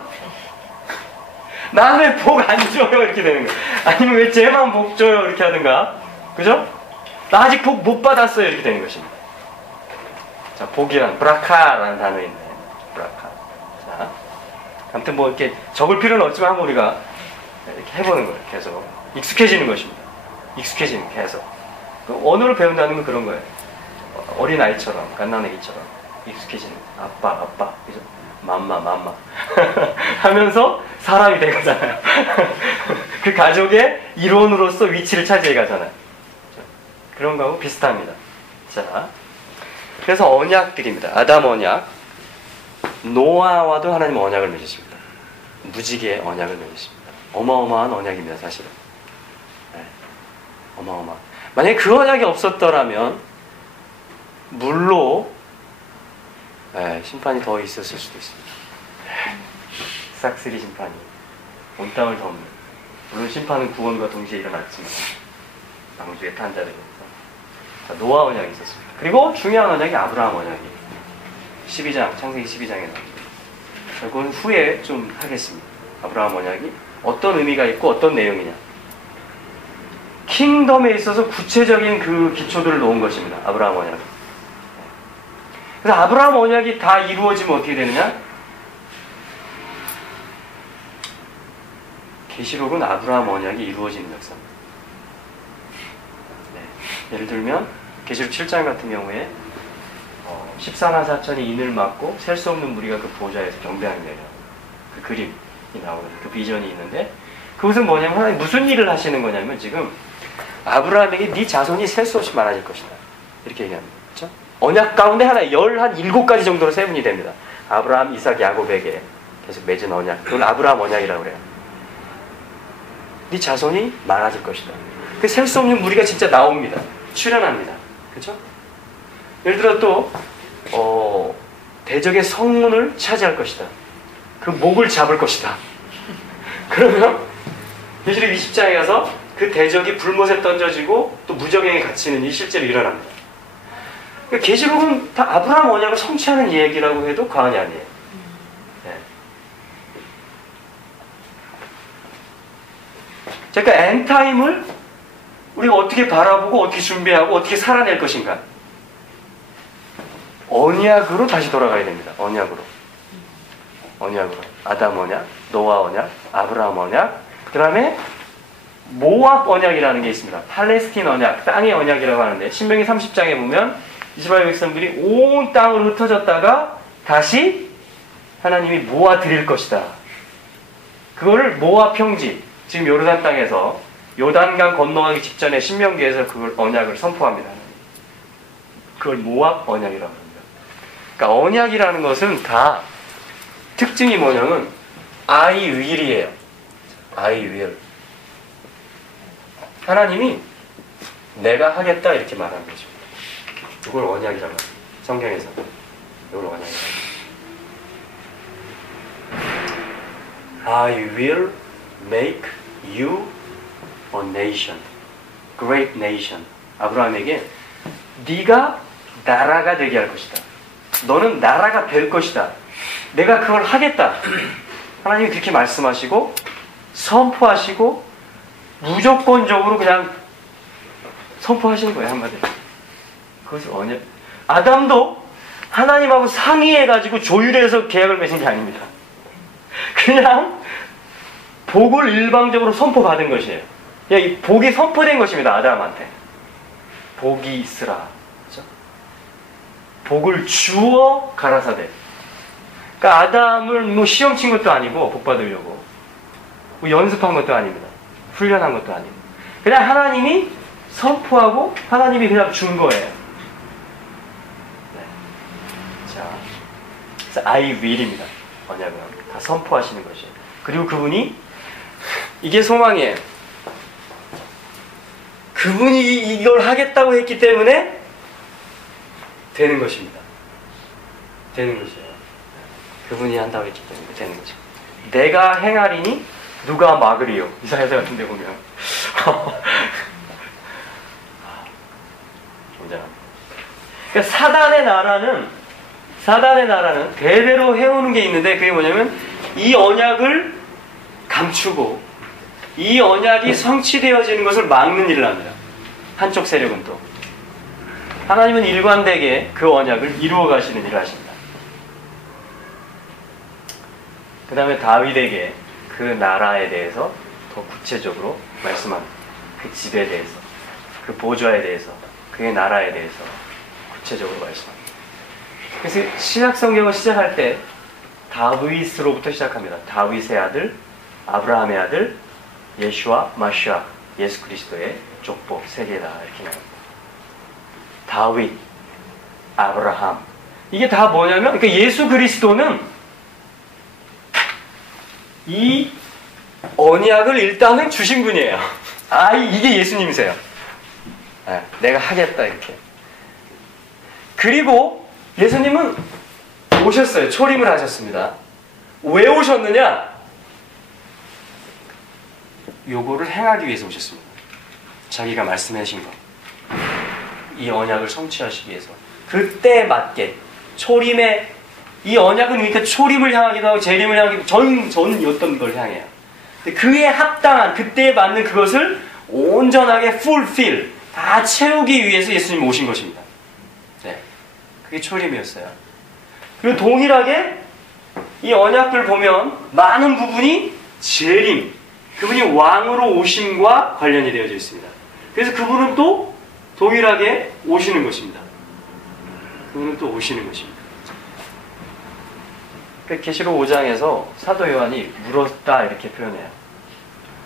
나는 복 안 줘요 이렇게 되는 거예요. 아니면 왜 쟤만 복 줘요 이렇게 하든가. 그죠? 나 아직 복 못 받았어요 이렇게 되는 것입니다. 자, 복이란 브라카라는 단어인데 브라카. 자, 아무튼 뭐 이렇게 적을 필요는 없지만 한번 우리가 이렇게 해보는 거예요. 계속 익숙해지는 것입니다. 익숙해지는 계속. 그 언어를 배운다는 건 그런 거예요. 어린아이처럼, 갓난아기처럼 익숙해지는 아빠, 그죠? 맘마 하면서 사람이 되가잖아요. 그 가족의 일원으로서 위치를 차지해 가잖아요. 그런 거하고 비슷합니다. 자, 그래서 언약들입니다. 아담 언약, 노아와도 하나님 언약을 맺으십니다. 무지개의 언약을 맺으십니다. 어마어마한 언약입니다, 사실은. 네. 어마어마. 만약에 그 언약이 없었더라면 물로 심판이 더 있었을 수도 있습니다. 싹쓸이 심판이 온 땅을 덮는. 물론 심판은 구원과 동시에 일어났지만 방주에 탄 자들에서 노아 언약이 있었습니다. 그리고 중요한 언약이 아브라함 언약이에요. 12장, 창세기 12장에 나옵니다. 그건 후에 좀 하겠습니다. 아브라함 언약이 어떤 의미가 있고 어떤 내용이냐. 킹덤에 있어서 구체적인 그 기초들을 놓은 것입니다. 아브라함 언약. 그래서 아브라함 언약이 다 이루어지면 어떻게 되느냐? 계시록은 아브라함 언약이 이루어지는 역사입니다. 네. 예를 들면 계시록 7장 같은 경우에 14만 4천이 인을 맞고 셀 수 없는 무리가 그 보좌에서 경배하는 내려요. 그 그림이 나오는 그 비전이 있는데 그것은 뭐냐면 하나님 무슨 일을 하시는 거냐면 지금 아브라함에게 네 자손이 셀 수 없이 많아질 것이다. 이렇게 얘기합니다. 그렇죠? 언약 가운데 하나 17가지 정도로 세분이 됩니다. 아브라함, 이삭, 야곱에게 계속 맺은 언약. 그걸 아브라함 언약이라고 그래요. 네 자손이 많아질 것이다. 그 셀 수 없는 무리가 진짜 나옵니다. 출현합니다. 그렇죠? 예를 들어 또 대적의 성문을 차지할 것이다. 그 목을 잡을 것이다. 그러면 계시록 20장에 가서 그 대적이 불못에 던져지고 또 무적행에 갇히는 일이 실제로 일어납니다. 그러니까 계시록은 다 아브라함 언약을 성취하는 얘기라고 해도 과언이 아니에요. 네. 자, 그러니까 엔타임을 우리가 어떻게 바라보고 어떻게 준비하고 어떻게 살아낼 것인가. 언약으로 다시 돌아가야 됩니다. 언약으로. 아담 언약, 노아 언약, 아브라함 언약, 그 다음에 모압 언약이라는 게 있습니다. 팔레스틴 언약, 땅의 언약이라고 하는데 신명기 30장에 보면 이스라엘 백성들이 온 땅을 흩어졌다가 다시 하나님이 모아 드릴 것이다. 그거를 모압 평지, 지금 요르단 땅에서 요단강 건너가기 직전에 신명기에서 그걸 언약을 선포합니다. 그걸 모압 언약이라고 합니다. 그러니까 언약이라는 것은 다 특징이 뭐냐면 I will이에요. I will. 하나님이 내가 하겠다 이렇게 말하는 것입니다. 이걸 언약이라고 합니다. 성경에서 이걸 언약이라고 합니다. I will make you a nation, great nation. 아브라함에게 네가 나라가 되게 할 것이다. 너는 나라가 될 것이다. 내가 그걸 하겠다. 하나님이 그렇게 말씀하시고 선포하시고 무조건적으로 그냥 선포하시는 거예요. 한마디로. 그것을 언약. 아담도 하나님하고 상의해가지고 조율해서 계약을 맺은 게 아닙니다. 그냥 복을 일방적으로 선포받은 것이에요. 이 복이 선포된 것입니다. 아담한테. 복이 있으라. 그렇죠? 복을 주어 가라사대. 그러니까 아담을 뭐 시험 친 것도 아니고 복 받으려고 뭐 연습한 것도 아닙니다. 훈련한 것도 아니고 그냥 하나님이 선포하고 하나님이 그냥 준 거예요. 네. 자, 그래서 I will입니다. 언약은 다 선포하시는 것이에요. 그리고 그분이 이게 소망이에요. 그분이 이걸 하겠다고 했기 때문에 되는 것입니다. 되는 것이에요. 그분이 한다고 했기 때문에 되는 거죠. 내가 행하리니 누가 막으리요. 이사야서 같은 데 보면 굉장합니다. 그러니까 사단의 나라는 대대로 해오는 게 있는데 그게 뭐냐면 이 언약을 감추고 이 언약이 성취되어지는 것을 막는 일을 합니다. 한쪽 세력은 또 하나님은 일관되게 그 언약을 이루어 가시는 일을 하십니다. 그 다음에 다윗에게 그 나라에 대해서 더 구체적으로 말씀합니다. 그 집에 대해서. 그 보좌에 대해서, 그의 나라에 대해서 구체적으로 말씀합니다. 그래서 신약 성경을 시작할 때 다윗으로부터 시작합니다. 다윗의 아들, 아브라함의 아들, 예슈와 마시아, 예수 그리스도의 족보 세 개다 이렇게 나옵니다. 다윗, 아브라함, 이게 다 뭐냐면, 그러니까 예수 그리스도는 이 언약을 일단은 주신 분이에요. 이게 예수님이세요. 내가 하겠다 이렇게. 그리고 예수님은 오셨어요. 초림을 하셨습니다. 왜 오셨느냐? 요거를 행하기 위해서 오셨습니다. 자기가 말씀하신 거, 이 언약을 성취하시기 위해서. 그때에 맞게 초림의 이 언약은, 그러니까 초림을 향하기도 하고 재림을 향하기도, 전 어떤 걸 향해요. 근데 그에 합당한, 그때에 맞는 그것을 온전하게 fulfill, 다 채우기 위해서 예수님이 오신 것입니다. 네, 그게 초림이었어요. 그리고 동일하게 이 언약들 보면 많은 부분이 재림, 그분이 왕으로 오심과 관련이 되어져 있습니다. 그래서 그분은 또 동일하게 오시는 것입니다. 그분은 또 오시는 것입니다. 계시록 5장에서 사도 요한이 물었다 이렇게 표현해요.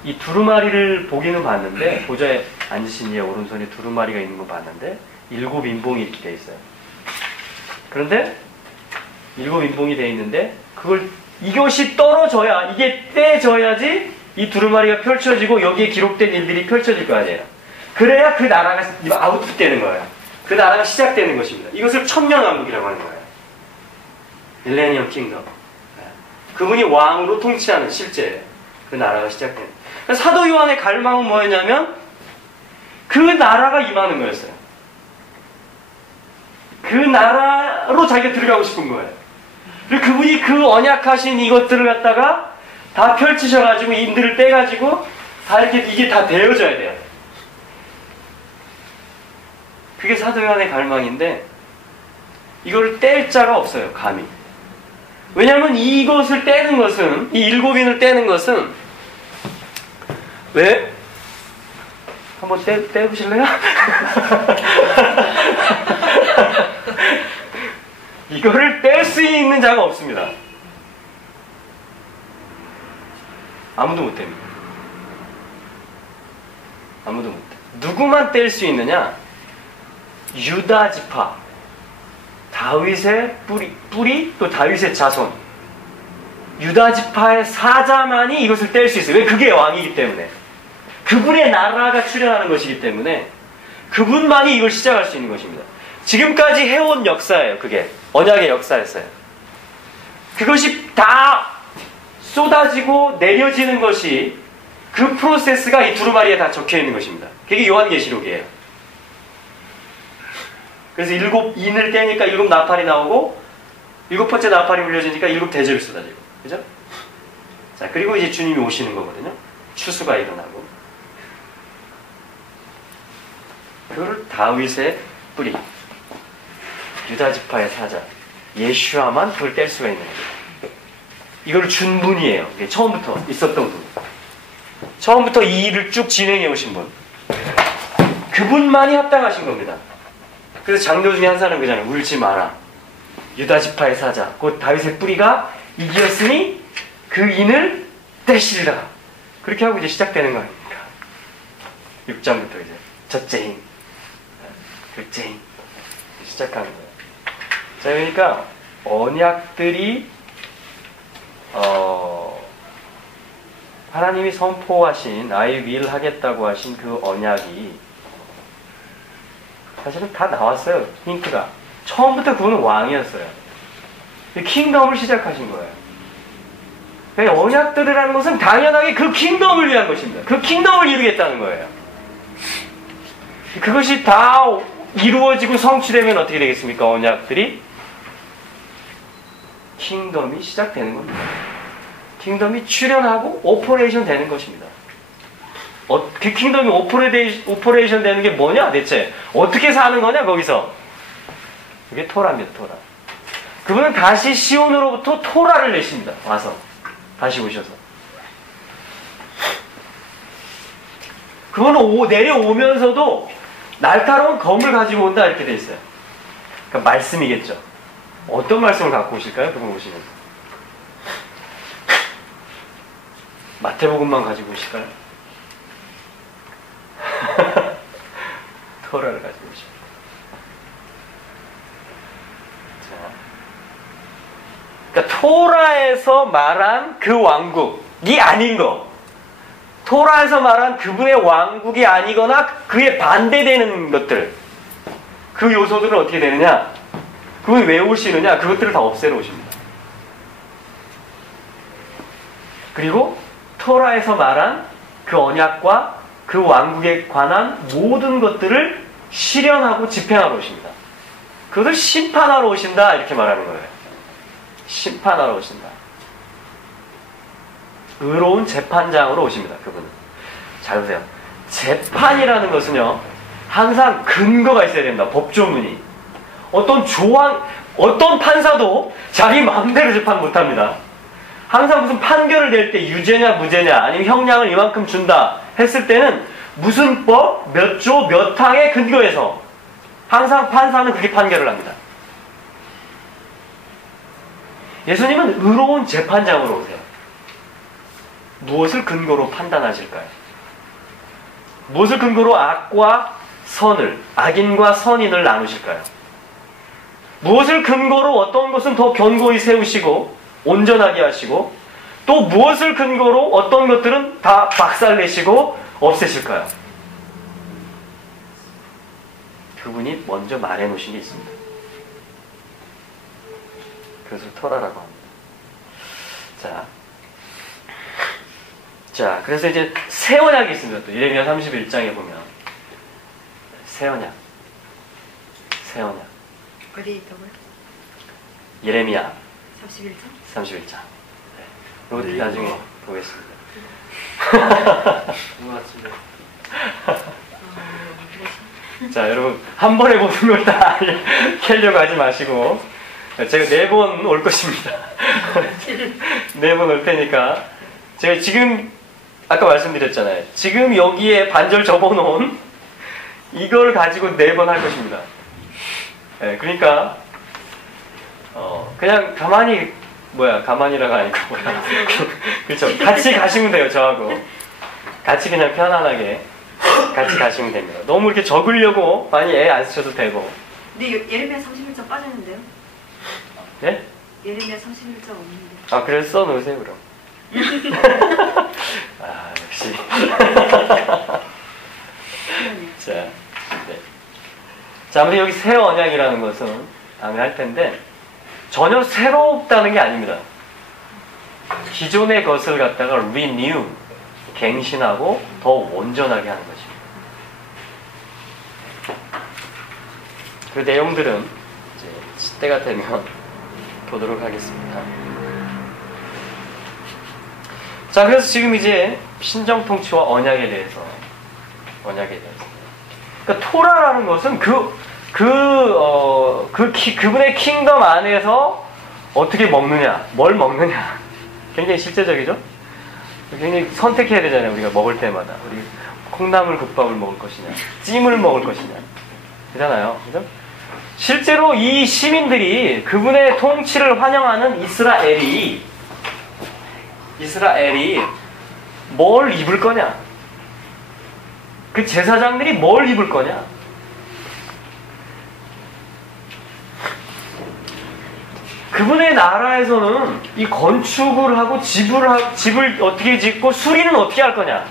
이 두루마리를 보기는 봤는데, 보좌에 앉으신 이의 오른손에 두루마리가 있는 거 봤는데 7 인봉이 이렇게 돼 있어요. 그런데 7 인봉이 돼 있는데 이것이 떨어져야, 이게 떼져야지 이 두루마리가 펼쳐지고 여기에 기록된 일들이 펼쳐질 거 아니에요. 그래야 그 나라가 아웃풋되는 거예요. 그 나라가 시작되는 것입니다. 이것을 천년왕국이라고 하는 거예요. 밀레니엄 킹덤. 그분이 왕으로 통치하는 실제 그 나라가 시작되는. 사도 요한의 갈망은 뭐였냐면 그 나라가 임하는 거였어요. 그 나라로 자기가 들어가고 싶은 거예요. 그리고 그분이 그 언약하신 이것들을 갖다가 다 펼치셔가지고 인들을 떼가지고 다 이렇게 이게 다 되어져야 돼요. 그게 사도 요한의 갈망인데 이걸 뗄 자가 없어요. 감히. 왜냐하면 이것을 떼는 것은, 이 7인을 떼는 것은, 왜? 한번 떼보실래요? 이거를 뗄 수 있는 자가 없습니다. 아무도 못 뗍니다. 아무도 못 떼. 누구만 뗄 수 있느냐? 유다 지파, 다윗의 뿌리, 또 다윗의 자손, 유다 지파의 사자만이 이것을 뗄 수 있어요. 왜? 그게 왕이기 때문에. 그분의 나라가 출현하는 것이기 때문에 그분만이 이걸 시작할 수 있는 것입니다. 지금까지 해온 역사예요. 그게 언약의 역사였어요. 그것이 다 쏟아지고 내려지는 것이, 그 프로세스가 이 두루마리에 다 적혀 있는 것입니다. 그게 요한계시록이에요. 그래서 7인을 떼니까 7 나팔이 나오고 7번째 나팔이 울려지니까 7 대접이 쏟아지고, 그죠? 자, 그리고 이제 주님이 오시는 거거든요. 추수가 일어나고. 그거를 다윗의 뿌리, 유다 지파의 사자, 예슈아만 그걸 뗄 수가 있는 거예요. 이걸 준 분이에요. 처음부터 있었던 분. 처음부터 이 일을 쭉 진행해 오신 분. 그분만이 합당하신 겁니다. 그래서 장로 중에 한 사람 그잖아요. 울지 마라. 유다 지파의 사자, 곧 다윗의 뿌리가 이기었으니 그 인을 떼시리라. 그렇게 하고 이제 시작되는 거 아닙니까? 6장부터 이제 첫째 인, 둘째 인 시작하는 거예요. 자, 그러니까 언약들이 하나님이 선포하신 I will 하겠다고 하신 그 언약이 사실은 다 나왔어요. 힌트가. 처음부터 그분은 왕이었어요. 킹덤을 시작하신 거예요. 그러니까 언약들이라는 것은 당연하게 그 킹덤을 위한 것입니다. 그 킹덤을 이루겠다는 거예요. 그것이 다 이루어지고 성취되면 어떻게 되겠습니까? 언약들이? 킹덤이 시작되는 겁니다. 킹덤이 출현하고 오퍼레이션 되는 것입니다. 그 킹덤이 오퍼레이션 되는 게 뭐냐 대체? 어떻게 사는 거냐 거기서? 그게 토라입니다. 토라. 그분은 다시 시온으로부터 토라를 내십니다. 와서 다시 오셔서 그분은 내려오면서도 날카로운 검을 가지고 온다 이렇게 돼 있어요. 그러니까 말씀이겠죠. 어떤 말씀을 갖고 오실까요? 그분 오시면 마태복음만 가지고 오실까요? 토라를 가지고 오십니다. 그러니까 토라에서 말한 그 왕국이 아닌 거, 토라에서 말한 그분의 왕국이 아니거나 그에 반대되는 것들, 그 요소들은 어떻게 되느냐? 그분이 왜 오시느냐? 그것들을 다 없애러 오십니다. 그리고 토라에서 말한 그 언약과 그 왕국에 관한 모든 것들을 실현하고 집행하러 오십니다. 그것을 심판하러 오신다 이렇게 말하는 거예요. 심판하러 오신다. 의로운 재판장으로 오십니다. 그분은. 잘 보세요. 재판이라는 것은요, 항상 근거가 있어야 됩니다. 법조문이. 어떤 조항, 어떤 판사도 자기 마음대로 재판 못합니다. 항상 무슨 판결을 낼 때 유죄냐 무죄냐 아니면 형량을 이만큼 준다 했을 때는 무슨 법, 몇 조, 몇 항에 근거해서 항상 판사는 그렇게 판결을 합니다. 예수님은 의로운 재판장으로 오세요. 무엇을 근거로 판단하실까요? 무엇을 근거로 악과 선을, 악인과 선인을 나누실까요? 무엇을 근거로 어떤 것은 더 견고히 세우시고 온전하게 하시고 또 무엇을 근거로 어떤 것들은 다 박살내시고 없애실까요? 그분이 먼저 말해놓으신 게 있습니다. 그것을 토라라고 합니다. 자, 그래서 이제 새 언약이 있습니다. 또 예레미야 31장에 보면 새 언약. 어디에 있다고요? 예레미야 31장? 31장. 이것도 나중에 보겠습니다. 오늘 아침에 자, 여러분 한 번에 모든 걸 다 캐려고 하지 마시고 제가 4번 올 것입니다. 4번 올 테니까 제가 지금 아까 말씀드렸잖아요. 지금 여기에 반절 접어놓은 이걸 가지고 4번 할 것입니다. 네, 그러니까 그냥 가만히라가 아니고 그렇죠. 같이 가시면 돼요. 저하고 같이 그냥 편안하게 같이 가시면 됩니다. 너무 이렇게 적으려고 많이 애 안 쓰셔도 되고. 근데 예레미야 31장 빠졌는데요? 네? 예레미야 31장 없는데. 아, 그래서 써놓으세요 그럼. 아, 역시. 자, 네. 자, 아무튼 여기 새 언약이라는 것은 다음에 할 텐데 전혀 새롭다는 게 아닙니다. 기존의 것을 갖다가 renew, 갱신하고 더 온전하게 하는 것입니다. 그 내용들은 이제 때가 되면 보도록 하겠습니다. 자, 그래서 지금 이제 신정통치와 언약에 대해서. 그러니까 토라라는 것은 그분의 킹덤 안에서 어떻게 먹느냐, 뭘 먹느냐. 굉장히 실제적이죠? 굉장히 선택해야 되잖아요. 우리가 먹을 때마다. 우리 콩나물 국밥을 먹을 것이냐, 찜을 먹을 것이냐. 그잖아요. 그죠? 실제로 이 시민들이 그분의 통치를 환영하는 이스라엘이 뭘 입을 거냐? 그 제사장들이 뭘 입을 거냐? 그분의 나라에서는 이 건축을 하고 집을 어떻게 짓고 수리는 어떻게 할 거냐?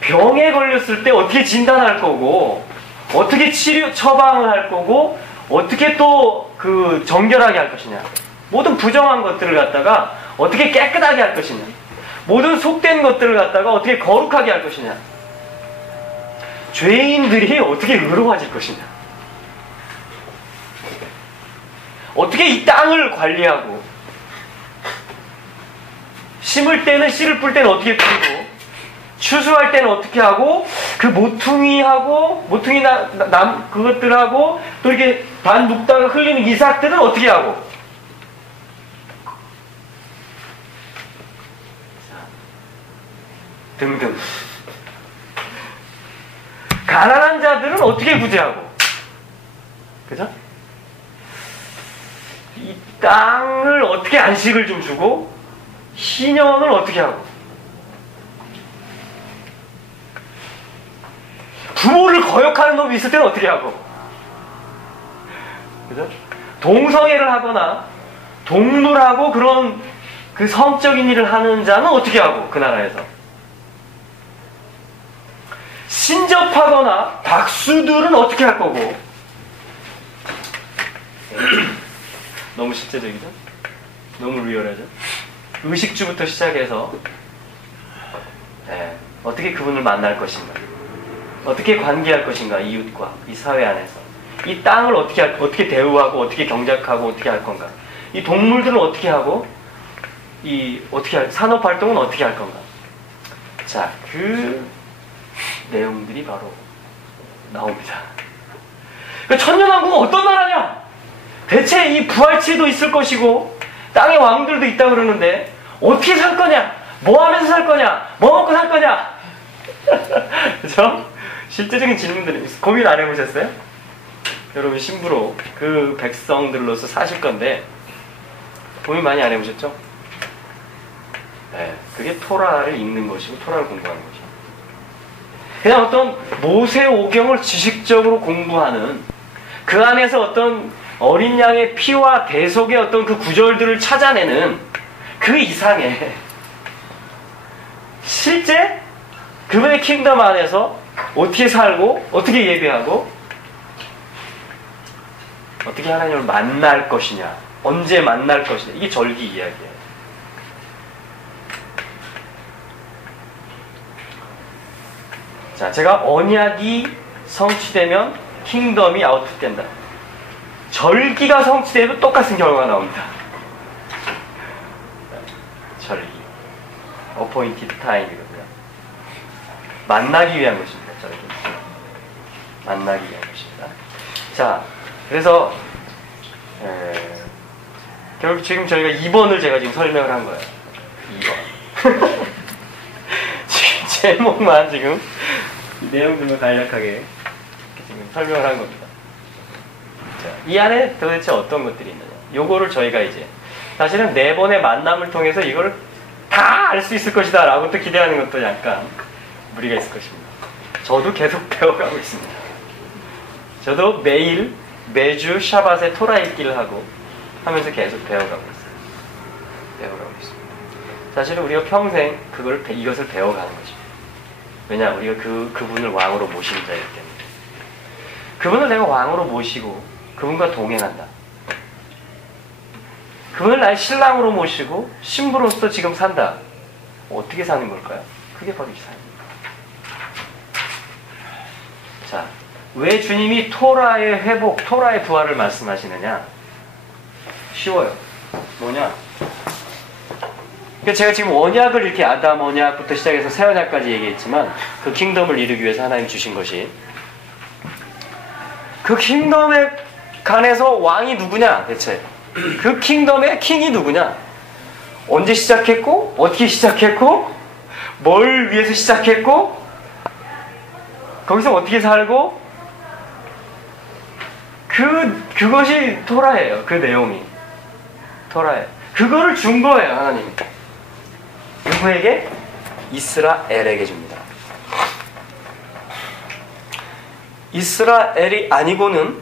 병에 걸렸을 때 어떻게 진단할 거고, 어떻게 처방을 할 거고, 어떻게 또 그 정결하게 할 것이냐? 모든 부정한 것들을 갖다가 어떻게 깨끗하게 할 것이냐? 모든 속된 것들을 갖다가 어떻게 거룩하게 할 것이냐? 죄인들이 어떻게 의로워질 것이냐? 어떻게 이 땅을 관리하고, 심을 때는 씨를 뿌릴 때는 어떻게 뿌리고, 추수할 때는 어떻게 하고, 그 모퉁이하고, 그것들하고, 또 이렇게 반 묵다가 흘리는 이삭들은 어떻게 하고, 등등. 가난한 자들은 어떻게 구제하고? 그죠? 이 땅을 어떻게 안식을 좀 주고 신년을 어떻게 하고 부모를 거역하는 놈이 있을 때는 어떻게 하고 그죠? 동성애를 하거나 동물하고 그런 그 성적인 일을 하는 자는 어떻게 하고 그 나라에서 신접하거나 박수들은 어떻게 할 거고 너무 실제적이죠? 너무 리얼하죠? 의식주부터 시작해서 어떻게 그분을 만날 것인가 어떻게 관계할 것인가 이웃과 이 사회 안에서 이 땅을 어떻게 대우하고 어떻게 경작하고 어떻게 할 건가 이 동물들은 어떻게 하고 산업 활동은 어떻게 할 건가 자, 그 내용들이 바로 나옵니다. 그러니까 천년왕국은 어떤 나라냐? 대체 이 부활체도 있을 것이고 땅의 왕들도 있다고 그러는데 어떻게 살 거냐? 뭐 하면서 살 거냐? 뭐 먹고 살 거냐? 그죠? 실제적인 질문들이 고민 안 해보셨어요? 여러분 신부로 그 백성들로서 사실 건데 고민 많이 안 해보셨죠? 네, 그게 토라를 읽는 것이고 토라를 공부하는 것이고 그냥 어떤 모세오경을 지식적으로 공부하는 그 안에서 어떤 어린 양의 피와 대속의 어떤 그 구절들을 찾아내는 그 이상의 실제 그분의 킹덤 안에서 어떻게 살고 어떻게 예배하고 어떻게 하나님을 만날 것이냐 언제 만날 것이냐 이게 절기 이야기예요. 자, 제가 언약이 성취되면 킹덤이 아웃풋된다. 절기가 성취되면 똑같은 결과가 나옵니다. 절기. appointed time이거든요. 만나기 위한 것입니다. 절기. 만나기 위한 것입니다. 자, 그래서 결국 지금 저희가 2번을 제가 지금 설명을 한 거예요. 2번. 지금 제목만 지금 내용들만 간략하게 지금 설명을 한 겁니다. 자, 이 안에 도대체 어떤 것들이 있느냐. 요거를 저희가 이제 사실은 4번의 만남을 통해서 이걸 다 알 수 있을 것이다 라고 또 기대하는 것도 약간 무리가 있을 것입니다. 저도 계속 배워가고 있습니다. 저도 매주 샤밧에 토라 읽기를 하고 하면서 계속 배워가고 있어요. 배워가고 있습니다. 사실은 우리가 평생 이것을 배워가는 것입니다. 왜냐? 우리가 그분을 왕으로 모시는 자이기 때문에. 그분을 내가 왕으로 모시고 그분과 동행한다. 그분을 나의 신랑으로 모시고 신부로서 지금 산다. 어떻게 사는 걸까요? 그게 바로 이 삶입니다. 자, 왜 주님이 토라의 회복, 토라의 부활을 말씀하시느냐? 쉬워요. 뭐냐? 제가 지금 언약을 이렇게 아담 언약부터 시작해서 새 언약까지 얘기했지만 그 킹덤을 이루기 위해서 하나님 주신 것이 그 킹덤에 관해서 왕이 누구냐 대체 그 킹덤의 킹이 누구냐 언제 시작했고 어떻게 시작했고 뭘 위해서 시작했고 거기서 어떻게 살고 그것이 토라예요. 그 내용이 토라예요. 그거를 준 거예요. 하나님이 누구에게? 이스라엘에게 줍니다. 이스라엘이 아니고는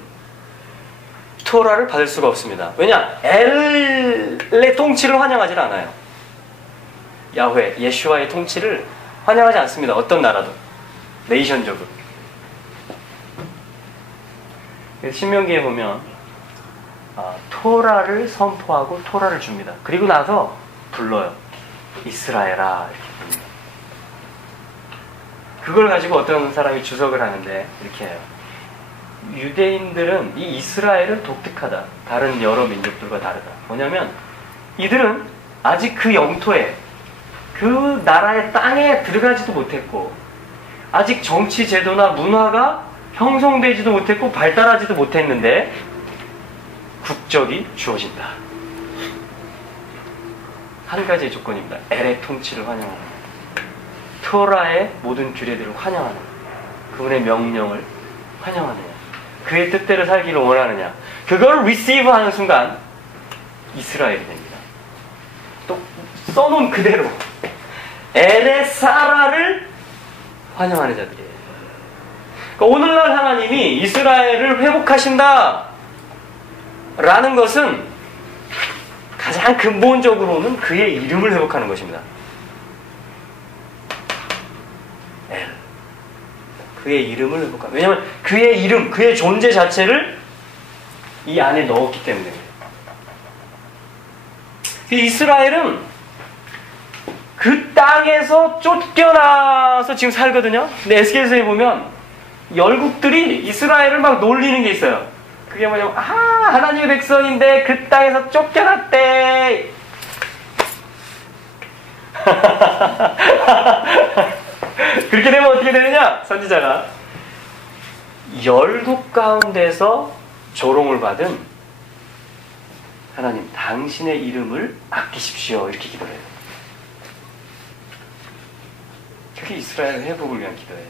토라를 받을 수가 없습니다. 왜냐? 엘의 통치를 환영하지 않아요. 야훼, 예슈아의 통치를 환영하지 않습니다. 어떤 나라도. 네이션적으로. 신명기에 보면 토라를 선포하고 토라를 줍니다. 그리고 나서 불러요. 이스라엘아 이렇게 부릅니다. 그걸 가지고 어떤 사람이 주석을 하는데 이렇게 해요. 유대인들은 이 이스라엘은 독특하다. 다른 여러 민족들과 다르다. 뭐냐면 이들은 아직 그 영토에 그 나라의 땅에 들어가지도 못했고 아직 정치 제도나 문화가 형성되지도 못했고 발달하지도 못했는데 국적이 주어진다. 한 가지의 조건입니다. 엘의 통치를 환영하는 토라의 모든 규례들을 환영하는 그분의 명령을 환영하느냐, 그의 뜻대로 살기를 원하느냐, 그걸 receive 하는 순간 이스라엘이 됩니다. 또 써놓은 그대로 에레사라를 환영하는 자들이에요. 그러니까 오늘날 하나님이 이스라엘을 회복하신다 라는 것은 가장 근본적으로는 그의 이름을 회복하는 것입니다. 엘. 그의 이름을 회복하는. 왜냐하면 그의 이름, 그의 존재 자체를 이 안에 넣었기 때문에. 이스라엘은 그 땅에서 쫓겨나서 지금 살거든요. 근데 에스겔서에 보면 열국들이 이스라엘을 막 놀리는 게 있어요. 그게 뭐냐면, 하나님의 백성인데 그 땅에서 쫓겨났대. 그렇게 되면 어떻게 되느냐? 선지자가 열국 가운데서 조롱을 받은 하나님, 당신의 이름을 아끼십시오. 이렇게 기도를 해요. 그게 이스라엘 회복을 위한 기도예요.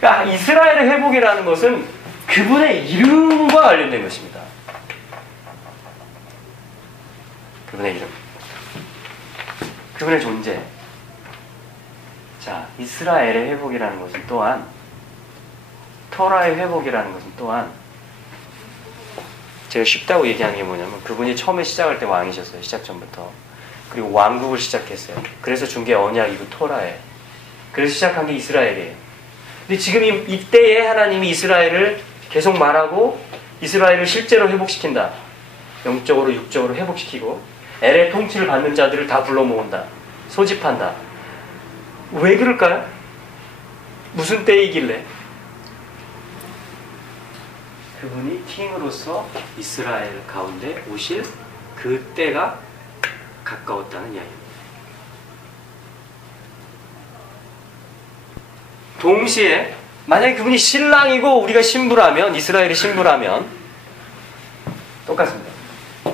그러니까 이스라엘의 회복이라는 것은 그분의 이름과 관련된 것입니다. 그분의 이름, 그분의 존재. 자, 이스라엘의 회복이라는 것은 또한, 토라의 회복이라는 것은 또한, 제가 쉽다고 얘기하는 게 뭐냐면, 그분이 처음에 시작할 때 왕이셨어요. 시작 전부터. 그리고 왕국을 시작했어요. 그래서 준 게 언약이고 토라예요. 그래서 시작한 게 이스라엘이에요. 근데 지금 이때에 하나님이 이스라엘을 계속 말하고 이스라엘을 실제로 회복시킨다. 영적으로 육적으로 회복시키고 엘의 통치를 받는 자들을 다 불러 모은다. 소집한다. 왜 그럴까요? 무슨 때이길래? 그분이 킹으로서 이스라엘 가운데 오실 그 때가 가까웠다는 이야기입니다. 동시에 만약에 그분이 신랑이고 우리가 신부라면, 이스라엘이 신부라면 똑같습니다.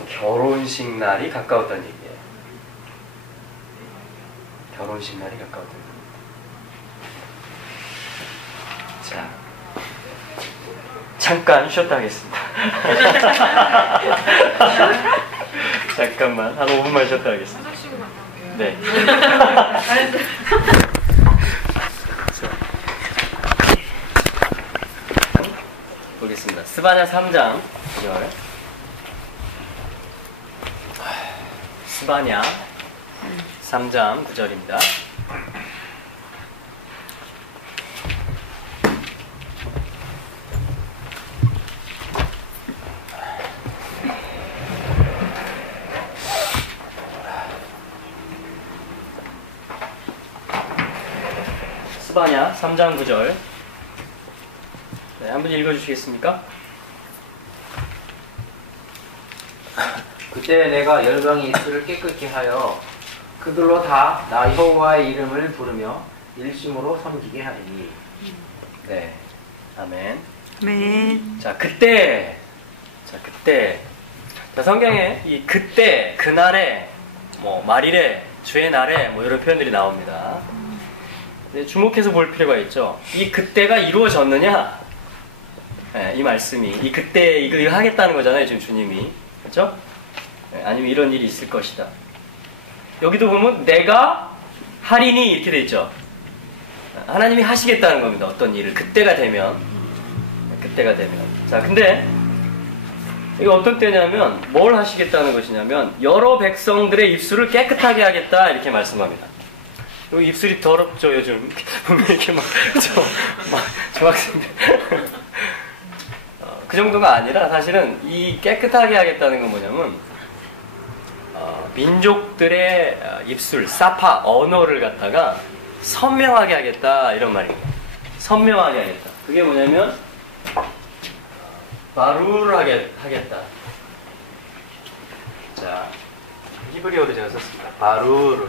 결혼식 날이 가까웠다는 얘기예요. 결혼식 날이 가까웠다는 얘기예요. 자, 잠깐 쉬었다 하겠습니다. 잠깐만 한 5분만 쉬었다 하겠습니다. 네. 보겠습니다. 스바냐 3장 9절. 스바냐 3장 9절입니다. 스바냐 3장 9절. 네, 한번 읽어주시겠습니까? 그때 내가 열방의 입술을 깨끗게 하여 그들로 다 나 여호와의 이름을 부르며 일심으로 섬기게 하리니. 네, 아멘. 네. 자, 그때. 자, 성경에 이 그때, 그날에, 뭐 말일에, 주의 날에, 뭐 이런 표현들이 나옵니다. 네, 주목해서 볼 필요가 있죠. 이 그때가 이루어졌느냐? 네, 이 말씀이 이 그때 이거 하겠다는 거잖아요, 지금 주님이. 그렇죠? 네, 아니면 이런 일이 있을 것이다. 여기도 보면 내가 하리니 이렇게 돼 있죠. 하나님이 하시겠다는 겁니다. 어떤 일을 그때가 되면. 자, 근데 이거 어떤 때냐면 뭘 하시겠다는 것이냐면 여러 백성들의 입술을 깨끗하게 하겠다 이렇게 말씀합니다. 여기 입술이 더럽죠, 요즘. 보면 이렇게 저 학생들. 그 정도가 아니라 사실은 이 깨끗하게 하겠다는 건 뭐냐면 민족들의 입술, 사파, 언어를 갖다가 선명하게 하겠다 이런 말입니다. 선명하게 하겠다. 그게 뭐냐면 바루를 하겠다. 자, 히브리어로 제가 썼습니다. 바루르.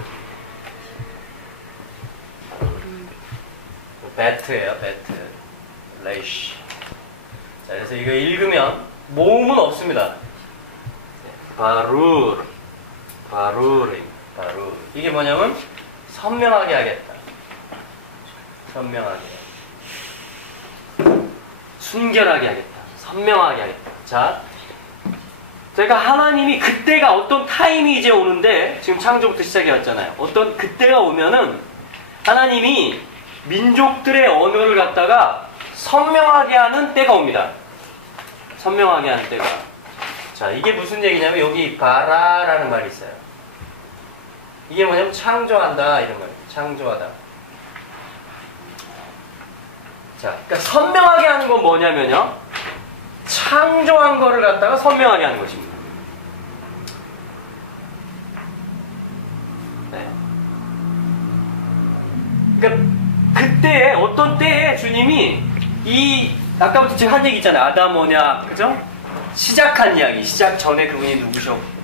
베트예요, 베트. 레이시. 자, 그래서 이거 읽으면 모음은 없습니다. 바루르. 바루르. 이게 뭐냐면 선명하게 하겠다. 선명하게. 순결하게 하겠다. 선명하게 하겠다. 자, 제가 하나님이 그때가 어떤 타임이 이제 오는데 지금 창조부터 시작해 왔잖아요. 어떤 그때가 오면은 하나님이 민족들의 언어를 갖다가 선명하게 하는 때가 옵니다. 선명하게 하는 때가. 자, 이게 무슨 얘기냐면 여기 바라라는 말이 있어요. 이게 뭐냐면 창조한다 이런 거예요. 창조하다. 자, 그러니까 선명하게 하는 건 뭐냐면요. 창조한 거를 갖다가 선명하게 하는 것입니다. 네. 그러니까 그때에 어떤 때에 주님이 이 아까부터 지금 한 얘기 있잖아요. 아담 언약, 그죠? 시작한 이야기. 시작 전에 그분이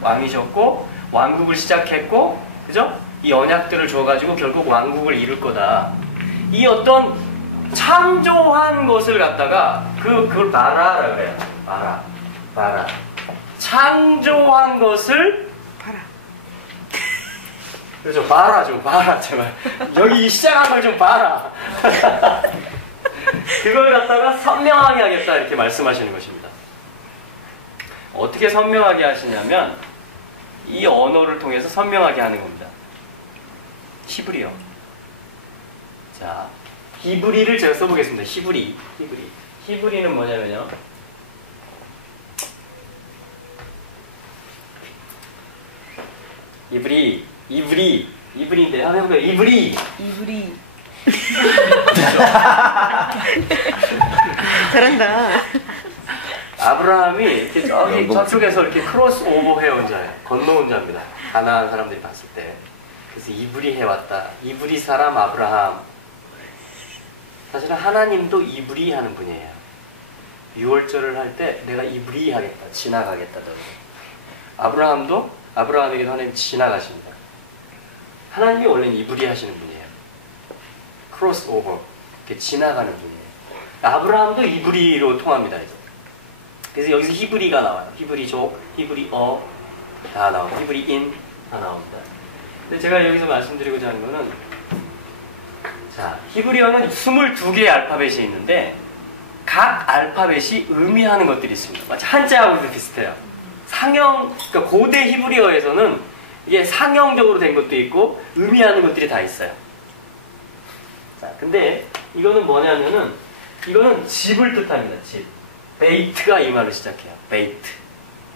왕이셨고 왕국을 시작했고, 그죠? 이 언약들을 줘가지고 결국 왕국을 이룰 거다. 이 어떤 창조한 것을 갖다가 그걸 바라라 그래요. 바라. 창조한 것을 그렇죠. 봐라 좀 봐라 제발. 여기 시작한 걸 좀 봐라. 그걸 갖다가 선명하게 하겠다 이렇게 말씀하시는 것입니다. 어떻게 선명하게 하시냐면 이 언어를 통해서 선명하게 하는 겁니다. 히브리어. 자, 히브리를 제가 써보겠습니다. 히브리는 뭐냐면요. 이브리인데 한번 해볼까요? 이브리. 잘한다. 아브라함이 이렇게 저쪽에서 이렇게 크로스 오버 해온 자예요. 건너온 자입니다. 가나안 사람들이 봤을 때. 그래서 이브리 해왔다. 이브리 사람 아브라함. 사실은 하나님도 이브리 하는 분이에요. 유월절을 할 때 내가 이브리 하겠다. 지나가겠다. 아브라함에게도 하나님 지나가십니다. 하나님이 원래는 이브리 하시는 분이에요. 크로스 오버. 이렇게 지나가는 분이에요. 아브라함도 이브리로 통합니다. 이제. 그래서 여기서 히브리가 나와요. 히브리족, 히브리어 다 나오고 히브리인 다 나옵니다. 근데 제가 여기서 말씀드리고자 하는 거는 자, 히브리어는 22개의 알파벳이 있는데 각 알파벳이 의미하는 것들이 있습니다. 마치 한자하고도 비슷해요. 그러니까 고대 히브리어에서는 이게 상형적으로 된 것도 있고 의미하는 것들이 다 있어요. 자, 근데 이거는 뭐냐면은 이거는 집을 뜻합니다. 집. 베이트가 이 말로 시작해요.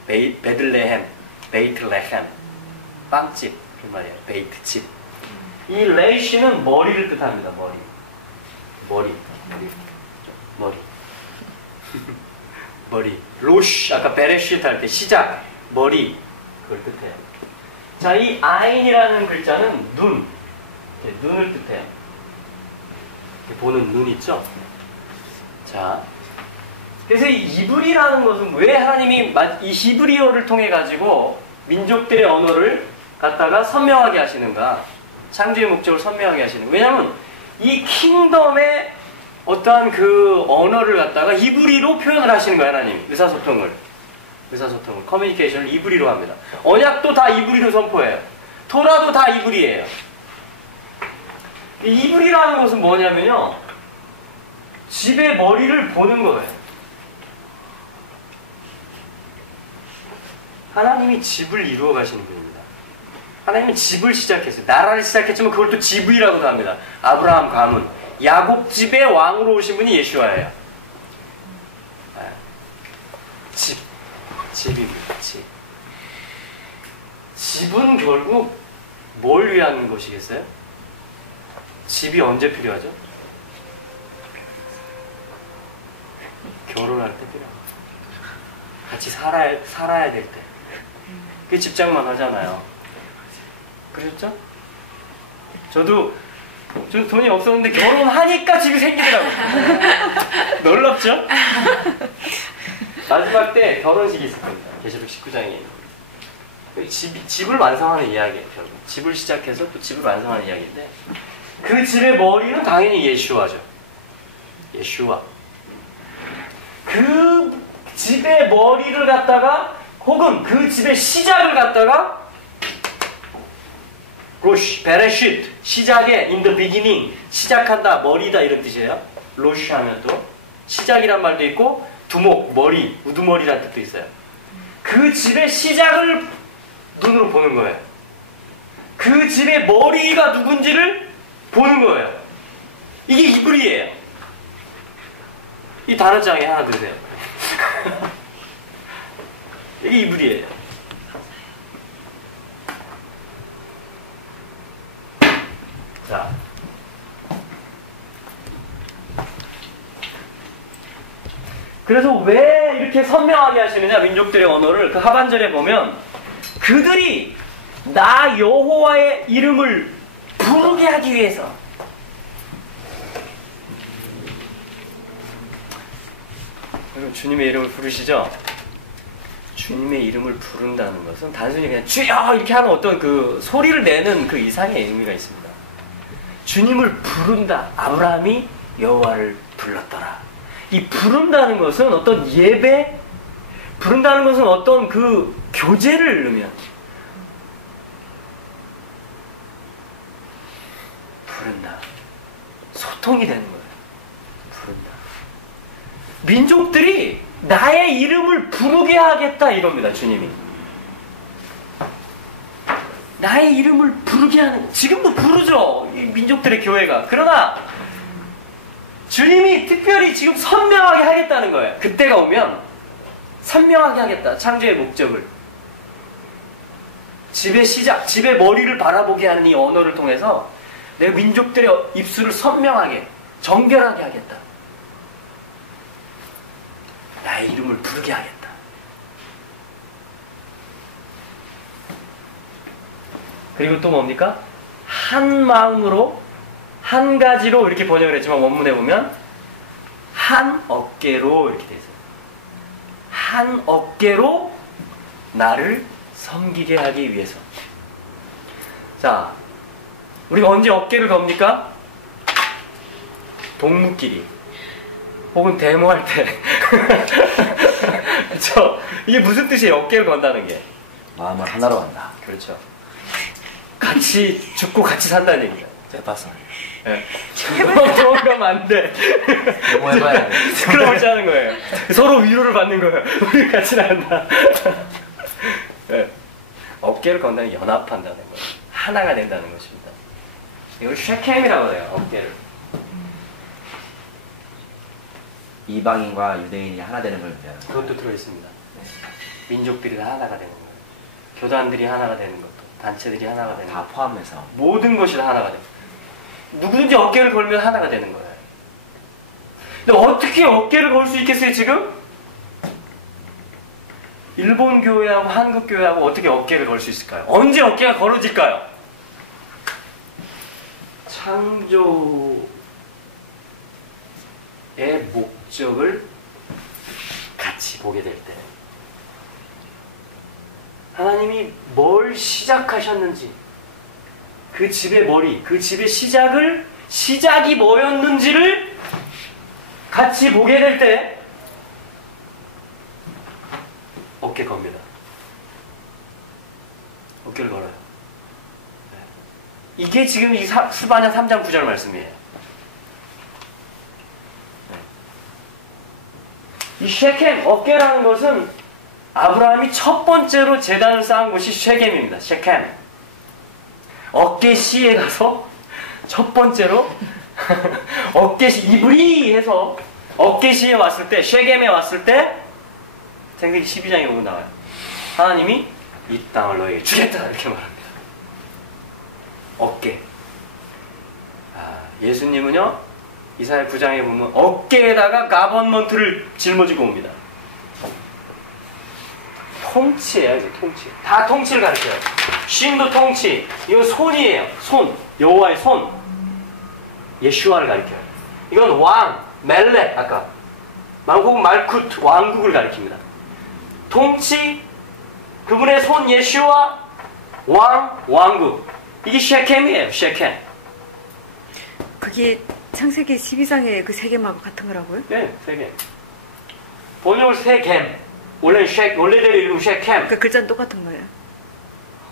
베들레헴, 베이트레헴, 빵집 그 말이에요. 베이트 집. 이 레이시는 머리를 뜻합니다. 머리. 로쉬 아까 베레쉿 할 때 시작 머리 그걸 뜻해요. 자, 이 아인이라는 글자는 눈, 눈을 뜻해요. 보는 눈 있죠? 자, 그래서 이 이브리라는 것은 왜 하나님이 이 히브리어를 통해 가지고 민족들의 언어를 갖다가 선명하게 하시는가? 창조의 목적을 선명하게 하시는. 왜냐하면 이 킹덤의 어떠한 그 언어를 갖다가 이브리로 표현을 하시는 거예요, 하나님. 의사소통을, 커뮤니케이션을 이브리로 합니다. 언약도 다 이브리로 선포해요. 토라도 다 이브리예요. 이 이브리라는 것은 뭐냐면요, 집의 머리를 보는 거예요. 하나님이 집을 이루어 가시는 분입니다. 하나님은 집을 시작했어요. 나라를 시작했지만 그걸 또 집이라고도 합니다. 아브라함 가문, 야곱 집의 왕으로 오신 분이 예수와예요. 집입니다. 집은 결국 뭘 위한 것이겠어요? 집이 언제 필요하죠? 결혼할 때 필요합니다. 같이 살아야 될 때. 그게 집장만 하잖아요. 그러셨죠? 저도 돈이 없었는데 결혼하니까 집이 생기더라고요. 놀랍죠? 마지막 때 결혼식이 있을 겁니다. 계시록 19장에. 집을 완성하는 이야기예요. 결국. 집을 시작해서 또 집을 완성하는 이야기인데 그 집의 머리는 당연히 예수와죠. 예수와. 그 집의 머리를 갖다가 혹은 그 집의 시작을 갖다가 로시, 베레쉿, 시작에 in the beginning, 시작한다, 머리다 이런 뜻이에요. 로시 하면 또 시작이란 말도 있고 두목, 머리, 우두머리라는 뜻도 있어요. 그 집의 시작을 눈으로 보는 거예요. 그 집의 머리가 누군지를 보는 거예요. 이게 이불이에요. 이 단어장에 하나 드세요. 이게 이불이에요. 자. 그래서 왜 이렇게 선명하게 하시느냐, 민족들의 언어를. 그 하반절에 보면 그들이 나 여호와의 이름을 부르게 하기 위해서. 여러분, 주님의 이름을 부르시죠? 주님의 이름을 부른다는 것은 단순히 그냥 주여 이렇게 하는 어떤 그 소리를 내는 그 이상의 의미가 있습니다. 주님을 부른다. 아브라함이 여호와를 불렀더라. 이 부른다는 것은 어떤 예배, 부른다는 것은 어떤 그 교제를 의미합니다. 부른다. 소통이 되는 거예요. 부른다. 민족들이 나의 이름을 부르게 하겠다 이겁니다. 주님이. 나의 이름을 부르게 하는, 지금도 부르죠. 이 민족들의 교회가. 그러나 주님이 특별히 지금 선명하게 하겠다는 거예요. 그때가 오면 선명하게 하겠다. 창조의 목적을. 집의 시작, 집의 머리를 바라보게 하는 이 언어를 통해서 내 민족들의 입술을 선명하게, 정결하게 하겠다. 나의 이름을 부르게 하겠다. 그리고 또 뭡니까? 한 마음으로, 한 가지로 이렇게 번역을 했지만 원문에 보면 한 어깨로 이렇게 되어 있어요. 한 어깨로 나를 섬기게 하기 위해서. 자, 우리가 언제 어깨를 겁니까? 동무끼리 혹은 데모할 때. 그렇죠? 이게 무슨 뜻이에요? 어깨를 건다는 게. 마음을 하나로 한다. 그렇죠. 같이 죽고 같이 산다는 얘기죠. 대파선. 예. 그러면 안 돼. 데모해봐야 돼. 스크럼을 짜는 거예요. 서로 위로를 받는 거예요. 우리 같이 나간다. 예. 어깨를 건다는 게 연합한다는 거예요. 하나가 된다는 것입니다. 이걸 쉐켐이라고 해요. 어깨를. 이방인과 유대인이 하나 되는 걸 의미하는 거예요. 그것도 들어있습니다. 민족들이 하나가 되는 거예요. 교단들이 하나가 되는 것도, 단체들이 하나가 되는 다 것도, 포함해서. 모든 것이 다 하나가 됩니다. 누구든지 어깨를 걸면 하나가 되는 거예요. 근데 어떻게 어깨를 걸 수 있겠어요, 지금? 일본 교회하고 한국 교회하고 어떻게 어깨를 걸 수 있을까요? 언제 어깨가 걸어질까요? 창조의 목적을 같이 보게 될 때, 하나님이 뭘 시작하셨는지, 그 집의 머리, 그 집의 시작이 뭐였는지를 같이 보게 될 때 어깨 겁니다. 어깨를 걸어요. 네. 이게 지금 이 스바냐 3장 9절 말씀이에요. 네. 이 쉐켐, 어깨라는 것은 아브라함이 첫 번째로 제단을 쌓은 곳이 쉐겜입니다. 쉐켐. 어깨시에 가서 첫 번째로 어깨시, 이브리 해서 어깨시에 왔을 때, 쉐겜에 왔을 때, 창세기 12장에 보면 나와요. 하나님이 이 땅을 너에게 주겠다 이렇게 말합니다. 어깨. 예수님은요, 이사야 9장에 보면 어깨에다가 가버넌트를 짊어지고 옵니다. 통치예요, 이게 통치. 다 통치를 가르쳐요. 쉼도 통치. 이건 손이에요. 손. 여호와의 손. 예슈아를 가르쳐요. 이건 왕, 멜렉, 아까. 혹은 말쿠트, 왕국을 가리킵니다. 통치, 그분의 손 예슈아, 왕, 왕국. 이게 쉐켐이에요, 쉐켐. 그게 창세기 12장의 그 세 개하고 같은 거라고요? 네, 세 개. 번역을 쉐켐. 원래대로 이름 쉐켐. 그 글자는 똑같은 거예요.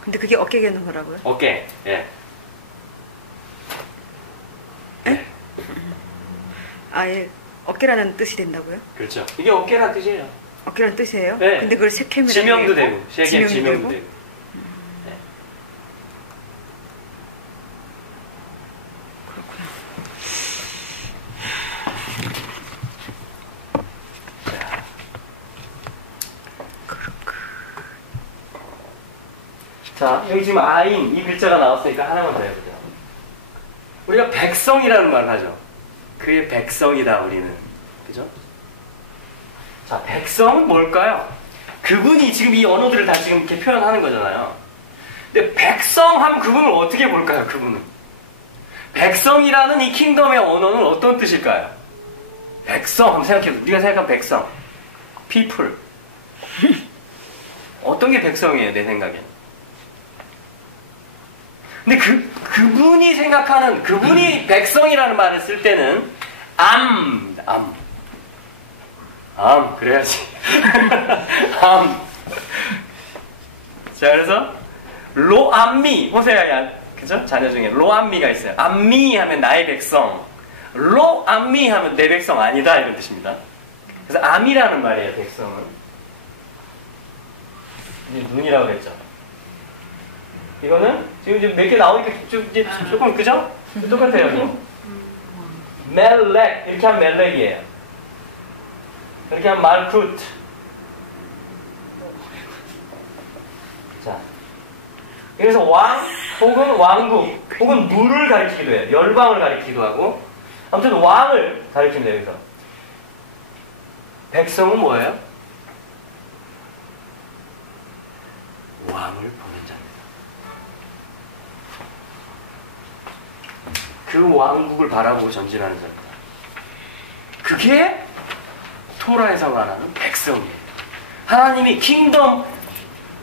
근데 그게 어깨 개는 거라고요? 어깨, 예. 아예 어깨라는 뜻이 된다고요? 그렇죠. 이게 어깨란 뜻이에요. 어깨라는 뜻이에요? 네. 근데 그걸 세켐이라고 지명도 해요? 되고, 세겜 지명도 되고. 네. 그렇구나. 자, 여기 지금 아인 이 글자가 나왔으니까 하나만 더 해보죠. 우리가 백성이라는 말을 하죠. 그의 백성이다 우리는. 그죠? 자, 백성은 뭘까요? 그분이 지금 이 언어들을 다 지금 이렇게 표현하는 거잖아요. 근데 백성 하면 그분을 어떻게 볼까요? 그분은. 백성이라는 이 킹덤의 언어는 어떤 뜻일까요? 백성 한번 생각해보세요. 우리가 생각한 백성. people. 어떤 게 백성이에요, 내 생각엔. 근데 그분이 생각하는, 그분이 백성이라는 말을 쓸 때는, 그래야지. 자, 그래서, 로암미, 호세아야, 그죠? 자녀 중에 로암미가 있어요. 암미 하면 나의 백성, 로암미 하면 내 백성 아니다, 이런 뜻입니다. 그래서 암이라는 말이에요, 백성은. 이제 눈이라고 그랬죠. 이거는 지금 몇 개 나오니까 조금 그죠? 똑같아요. 이거. 멜렉 이렇게 하면 멜렉이에요. 이렇게 하면 말쿠트. 자, 그래서 왕 혹은 왕국 혹은 물을 가리키기도 해요. 열방을 가리키기도 하고 아무튼 왕을 가리킵니다. 여기서 백성은 뭐예요? 왕을 보는 자입니다. 그 왕국을 바라보고 전진하는 자입니다. 그게 토라에서 말하는 백성이에요. 하나님이 킹덤,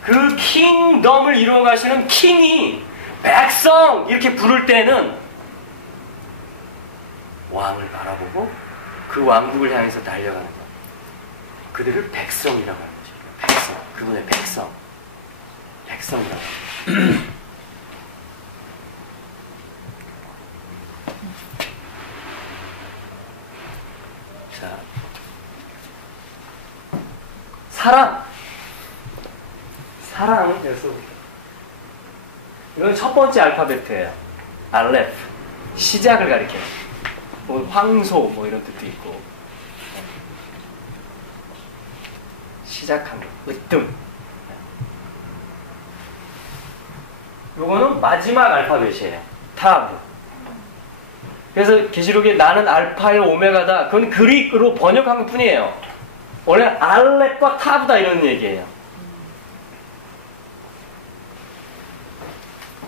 그 킹덤을 이루어 가시는 킹이 백성 이렇게 부를 때는 왕을 바라보고 그 왕국을 향해서 달려가는 것. 그들을 백성이라고 하는 것입니다. 백성, 그분의 백성. 백성이라고 합니다. 자, 사랑 그래서 이건 첫 번째 알파벳이에요. 알레프 시작을 가리켜요. 뭐 황소 뭐 이런 뜻도 있고 시작한 거 으뜸. 요거는 마지막 알파벳이에요. 타브. 그래서 계시록에 나는 알파의 오메가다. 그건 그릭으로 번역한 것 뿐이에요. 원래 알렙과 타브다 이런 얘기예요.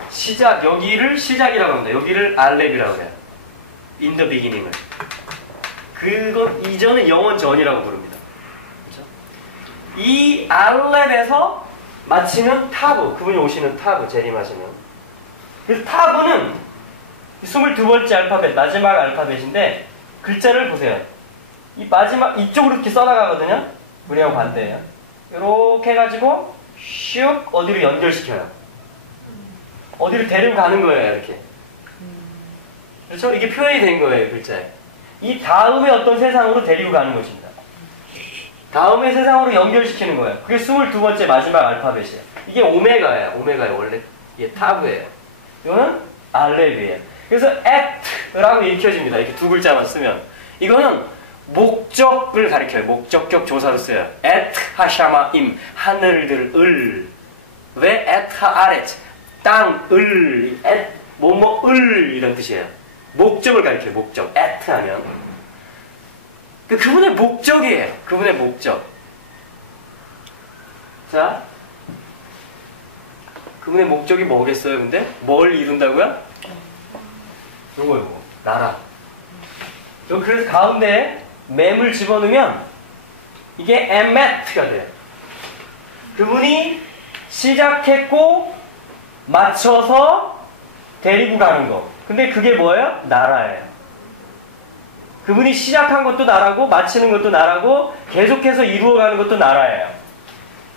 시작, 여기를 시작이라고 합니다. 여기를 알렙이라고 해요. In the beginning을. 그거 이전은 영원 전이라고 부릅니다. 그렇죠? 이 알렙에서 마치는 타브, 그분이 오시는 타브, 재림하시는. 그래서 타브는 22번째 알파벳, 마지막 알파벳인데 글자를 보세요. 이 마지막 이쪽으로 이렇게 써나가거든요. 우리하고 반대예요. 이렇게 해가지고 슉 어디로 연결시켜요. 어디로 데리고 가는 거예요, 이렇게. 그렇죠? 이게 표현이 된 거예요, 글자에. 이 다음에 어떤 세상으로 데리고 가는 것입니다. 다음에 세상으로 연결시키는 거예요. 그게 22번째 마지막 알파벳이에요. 이게 오메가예요. 오메가예요. 원래 이게 타브예요. 이거는 알렙이에요. 그래서 at라고 읽혀집니다. 이렇게 두 글자만 쓰면. 이거는 목적을 가리켜요. 목적격 조사로 써요. at 하샤마임 하늘들을. 왜 at 하아렛 땅을 at 뭐뭐을 이런 뜻이에요. 목적을 가리켜요. 목적. at 하면 그분의 목적이에요. 그분의 목적. 자, 그분의 목적이 뭐겠어요? 근데 뭘 이룬다고요? 요거 나라. 그래서 가운데에 맴을 집어넣으면 이게 에메트가 돼요. 그분이 시작했고 맞춰서 데리고 가는 거. 근데 그게 뭐예요? 나라예요. 그분이 시작한 것도 나라고 마치는 것도 나라고 계속해서 이루어가는 것도 나라예요.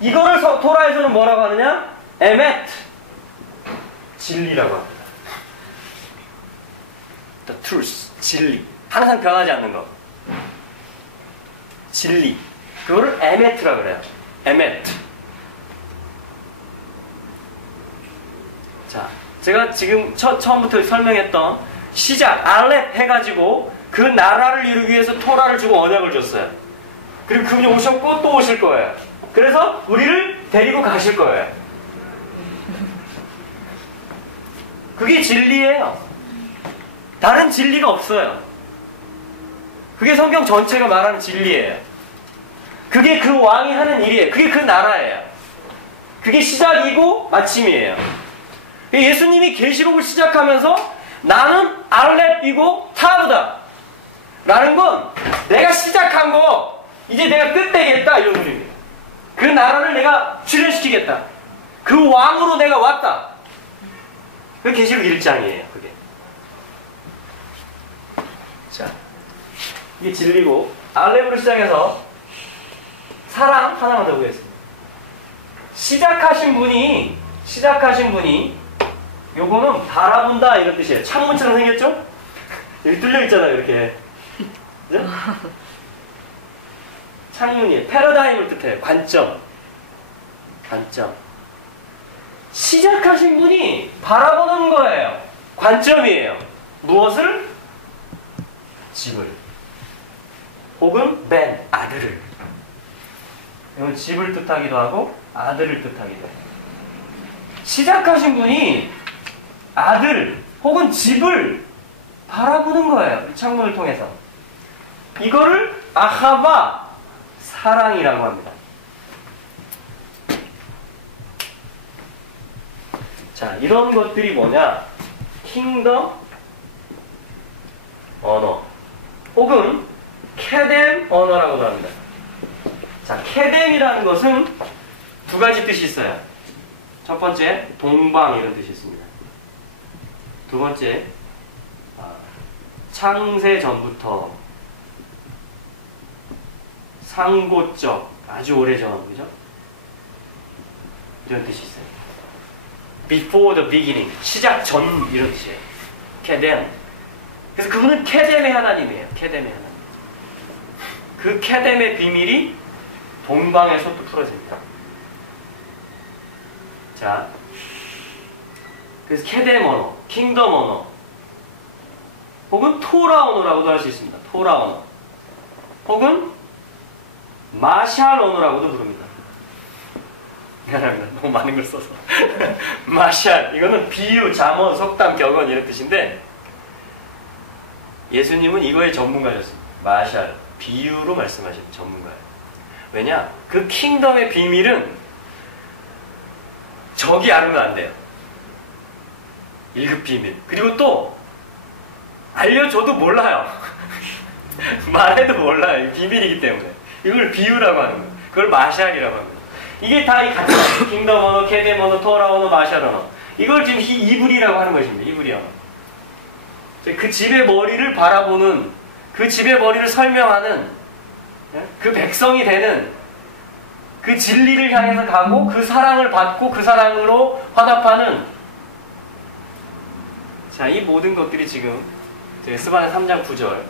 이거를 토라에서는 뭐라고 하느냐? 에메트, 진리라고 합니다. The truth, 진리. 항상 변하지 않는 거. 진리. 그거를 에메트라 그래요. 에메트. 자, 제가 지금 처음부터 설명했던 시작, 알렙 해가지고 그 나라를 이루기 위해서 토라를 주고 언약을 줬어요. 그리고 그분이 오셨고 또 오실 거예요. 그래서 우리를 데리고 가실 거예요. 그게 진리예요. 다른 진리가 없어요. 그게 성경 전체가 말하는 진리예요. 그게 그 왕이 하는 일이에요. 그게 그 나라예요. 그게 시작이고 마침이에요. 예수님이 계시록을 시작하면서 나는 알렙이고 타브다 라는 건 내가 시작한 거 이제 내가 끝내겠다 이런 소리입니다. 그 나라를 내가 출현시키겠다. 그 왕으로 내가 왔다. 그게 계시록 1장이에요. 그게. 자, 이게 진리고 알렙으로 시작해서 사랑 하나만 더 보겠습니다. 시작하신 분이 요거는 바라본다 이런 뜻이에요. 창문처럼 생겼죠? 여기 뚫려 있잖아요. 이렇게. 그죠? 창문이에요. 패러다임을 뜻해요. 관점. 시작하신 분이 바라보는 거예요. 관점이에요. 무엇을? 집을. 혹은 맨, 아들을. 이건 집을 뜻하기도 하고 아들을 뜻하기도 해요. 시작하신 분이 아들 혹은 집을 바라보는 거예요. 창문을 통해서. 이거를 아하바, 사랑이라고 합니다. 자, 이런 것들이 뭐냐? 킹덤 언어 혹은 케뎀 언어라고도 합니다. 자, 케뎀이라는 것은 두 가지 뜻이 있어요. 첫 번째, 동방 이런 뜻이 있습니다. 두 번째, 창세 전부터 상고적, 아주 오래전, 그죠? 이런 뜻이 있어요. Before the beginning, 시작 전 이런 뜻이에요. 케뎀. 그래서 그분은 케뎀의 하나님이에요. 케뎀의 하나님. 그 케뎀의 비밀이 동방에서 또 풀어집니다. 자, 그래서 케뎀 언어, 킹덤 언어, 혹은 토라 언어라고도 할 수 있습니다. 토라 언어, 혹은 마샬 언어라고도 부릅니다. 미안합니다. 너무 많은 걸 써서. 마샬, 이거는 비유, 잠언, 속담, 격언 이런 뜻인데 예수님은 이거의 전문가셨습니다. 마샬, 비유로 말씀하시는 전문가예요. 왜냐? 그 킹덤의 비밀은 적이 알으면 안 돼요. 1급 비밀. 그리고 또 알려줘도 몰라요. 말해도 몰라요. 비밀이기 때문에. 이걸 비유라고 하는 거예요. 그걸 마샬이라고 합니다. 이게 다 이 같은 거예요. 킹덤 언어, 케뎀 언어, 토라 언어, 마샬 언어. 이걸 지금 이브리라고 하는 것입니다. 이브리 언어. 그 집의 머리를 바라보는, 그 집의 머리를 설명하는, 그 백성이 되는, 그 진리를 향해서 가고 그 사랑을 받고 그 사랑으로 화답하는, 자, 이 모든 것들이 지금 스바냐 3장 9절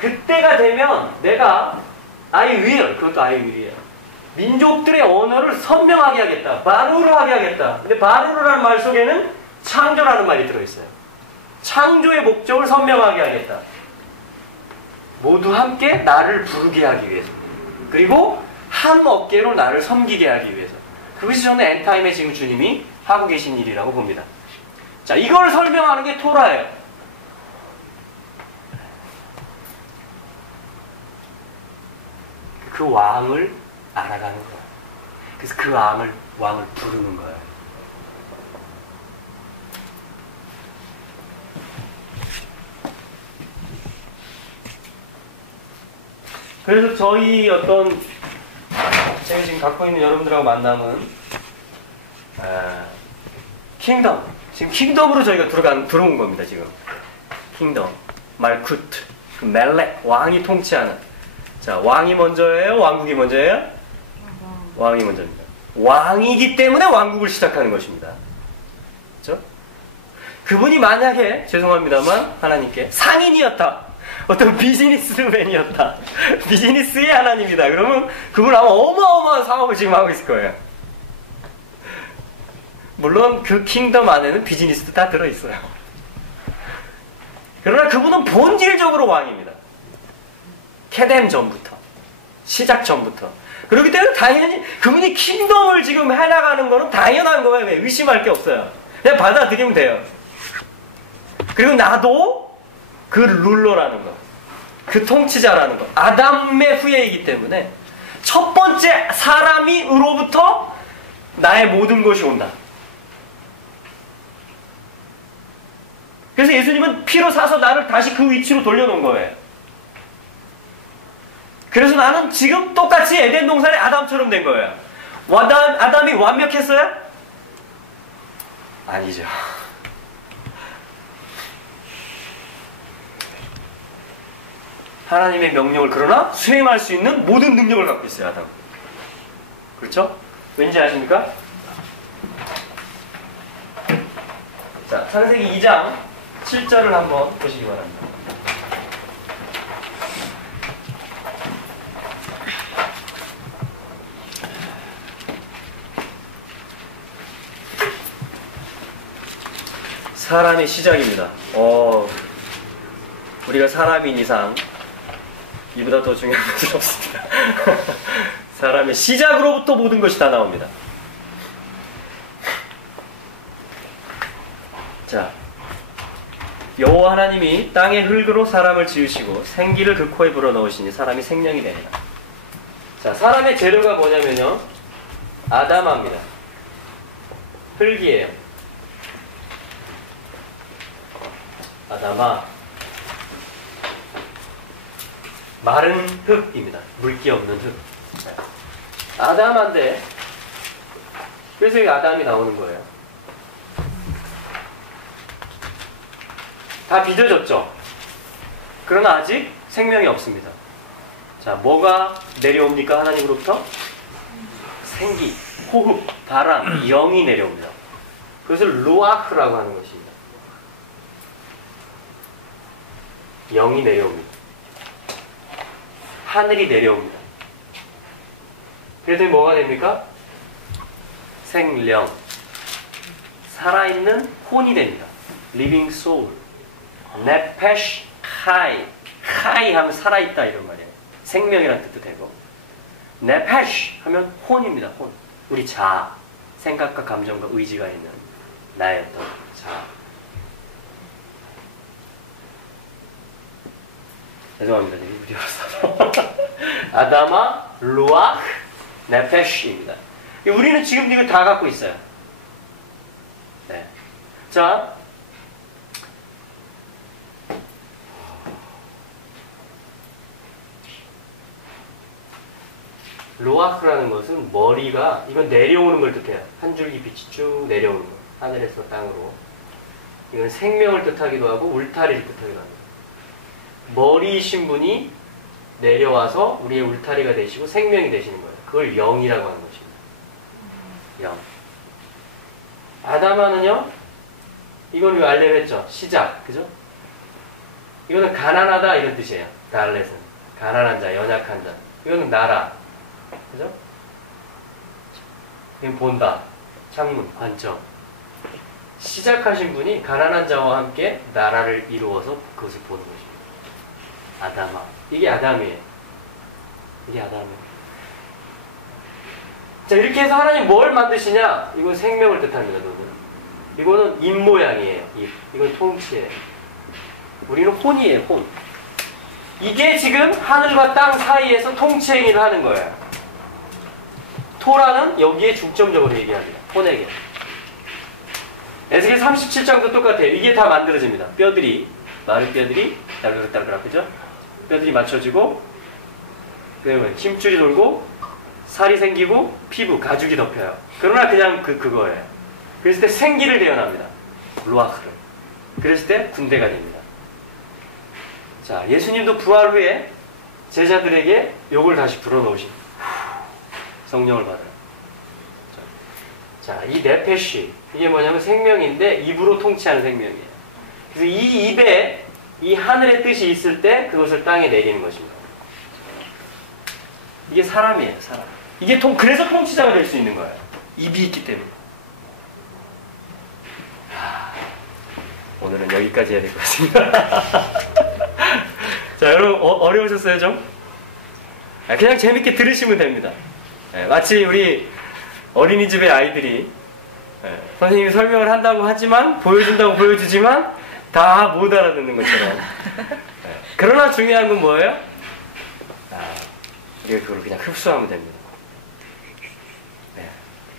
그때가 되면 내가 I will, 그것도 I will이에요. 민족들의 언어를 선명하게 하겠다. 바루로 하게 하겠다. 근데 바루로라는 말 속에는 창조라는 말이 들어있어요. 창조의 목적을 선명하게 하겠다. 모두 함께 나를 부르게 하기 위해서. 그리고 한 어깨로 나를 섬기게 하기 위해서. 그것이 저는 엔타임에 지금 주님이 하고 계신 일이라고 봅니다. 자, 이걸 설명하는 게 토라예요. 그 왕을 알아가는 거예요. 그래서 그 왕을 부르는 거예요. 그래서 저희 제가 지금 갖고 있는 여러분들하고 만남은 킹덤. 지금 킹덤으로 저희가 들어온 겁니다. 지금 킹덤, 말쿠트, 그 멜렉, 왕이 통치하는. 자, 왕이 먼저예요? 왕국이 먼저예요? 왕이 먼저입니다. 왕이기 때문에 왕국을 시작하는 것입니다. 그렇죠? 그분이 만약에 죄송합니다만 하나님께 상인이었다. 어떤 비즈니스맨이었다. 비즈니스의 하나님이다. 그러면 그분 아마 어마어마한 사업을 지금 하고 있을 거예요. 물론 그 킹덤 안에는 비즈니스도 다 들어있어요. 그러나 그분은 본질적으로 왕입니다. 케뎀 전부터. 시작 전부터. 그렇기 때문에 당연히 그분이 킹덤을 지금 해나가는 거는 당연한 거예요. 의심할 게 없어요. 그냥 받아들이면 돼요. 그리고 나도 그 룰러라는 거. 그 통치자라는 거. 아담의 후예이기 때문에 첫 번째 사람이로부터 나의 모든 것이 온다. 그래서 예수님은 피로 사서 나를 다시 그 위치로 돌려놓은 거예요. 그래서 나는 지금 똑같이 에덴 동산의 아담처럼 된 거예요. 아담이 완벽했어요? 아니죠. 하나님의 명령을 그러나 수행할 수 있는 모든 능력을 갖고 있어요, 아담. 그렇죠? 왠지 아십니까? 자, 창세기 2장 7절을 한번 보시기 바랍니다. 사람의 시작입니다. 우리가 사람인 이상 이보다 더 중요한 것은 없습니다. 사람의 시작으로부터 모든 것이 다 나옵니다. 자, 여호와 하나님이 땅의 흙으로 사람을 지으시고 생기를 그 코에 불어넣으시니 사람이 생명이 되리라. 자, 사람의 재료가 뭐냐면요, 아담아입니다. 흙이에요. 아담아, 마른 흙입니다. 물기 없는 흙. 아담한데, 그래서 이 아담이 나오는 거예요. 다 빚어졌죠? 그러나 아직 생명이 없습니다. 자, 뭐가 내려옵니까? 하나님으로부터? 생기, 호흡, 바람, 영이 내려옵니다. 그것을 루아흐라고 하는 것입니다. 영이 내려옵니다. 하늘이 내려옵니다. 그랬더니 뭐가 됩니까? 생령, 살아있는 혼이 됩니다. living soul. 네페쉬 카이, 카이 하면 살아있다 이런 말이에요. 생명이란 뜻도 되고, 네페쉬 하면 혼입니다. 혼. 우리 자아, 생각과 감정과 의지가 있는 나의 어떤 자아. 죄송합니다. 무리였어. 아담아, 루아흐, 네페쉬입니다. 우리는 지금 이거 다 갖고 있어요. 네. 자, 루아흐라는 것은 머리가, 이건 내려오는 걸 뜻해요. 한 줄기 빛이 쭉 내려오는 거. 하늘에서 땅으로. 이건 생명을 뜻하기도 하고 울타리를 뜻하기도 합니다. 머리이신 분이 내려와서 우리의 울타리가 되시고 생명이 되시는 거예요. 그걸 영이라고 하는 것입니다. 영. 아담아는요, 이건 우리가 알레 했죠. 시작. 그죠? 이거는 가난하다 이런 뜻이에요. 달렛은. 가난한 자, 연약한 자. 이거는 나라. 그죠? 이건 본다. 창문, 관점. 시작하신 분이 가난한 자와 함께 나라를 이루어서 그것을 보는 것입니다. 아담아. 이게 아담이에요. 이게 아담이에요. 자, 이렇게 해서 하나님 뭘 만드시냐? 이건 생명을 뜻합니다, 여러분. 이거는 입 모양이에요. 입. 이건 통치예요. 우리는 혼이에요, 혼. 이게 지금 하늘과 땅 사이에서 통치 행위를 하는 거예요. 토라는 여기에 중점적으로 얘기합니다. 혼에게. 에스겔 37장도 똑같아요. 이게 다 만들어집니다. 뼈들이, 마른 뼈들이 딸그락딸그락, 그죠? 뼈들이 맞춰지고, 그러면 힘줄이 돌고, 살이 생기고, 피부, 가죽이 덮여요. 그러나 그냥 그거예요. 그랬을 때 생기를 대연합니다. 루아흐를. 그랬을 때 군대가 됩니다. 자, 예수님도 부활 후에 제자들에게 요걸 다시 불어넣으십니다. 성령을 받아요. 자, 이 네페쉬, 이게 뭐냐면 생명인데 입으로 통치하는 생명이에요. 그래서 이 입에 이 하늘의 뜻이 있을 때 그것을 땅에 내리는 것입니다. 이게 사람이에요, 사람. 이게 그래서 통치자가 될 수 있는 거예요. 입이 있기 때문에. 오늘은 여기까지 해야 될 것 같습니다. 자, 여러분 어려우셨어요 좀? 그냥 재밌게 들으시면 됩니다. 마치 우리 어린이집의 아이들이 선생님이 설명을 한다고 하지만 보여준다고 보여주지만 다 못 알아듣는 것처럼. 그러나 중요한 건 뭐예요? 우리가 그걸 그냥 흡수하면 됩니다.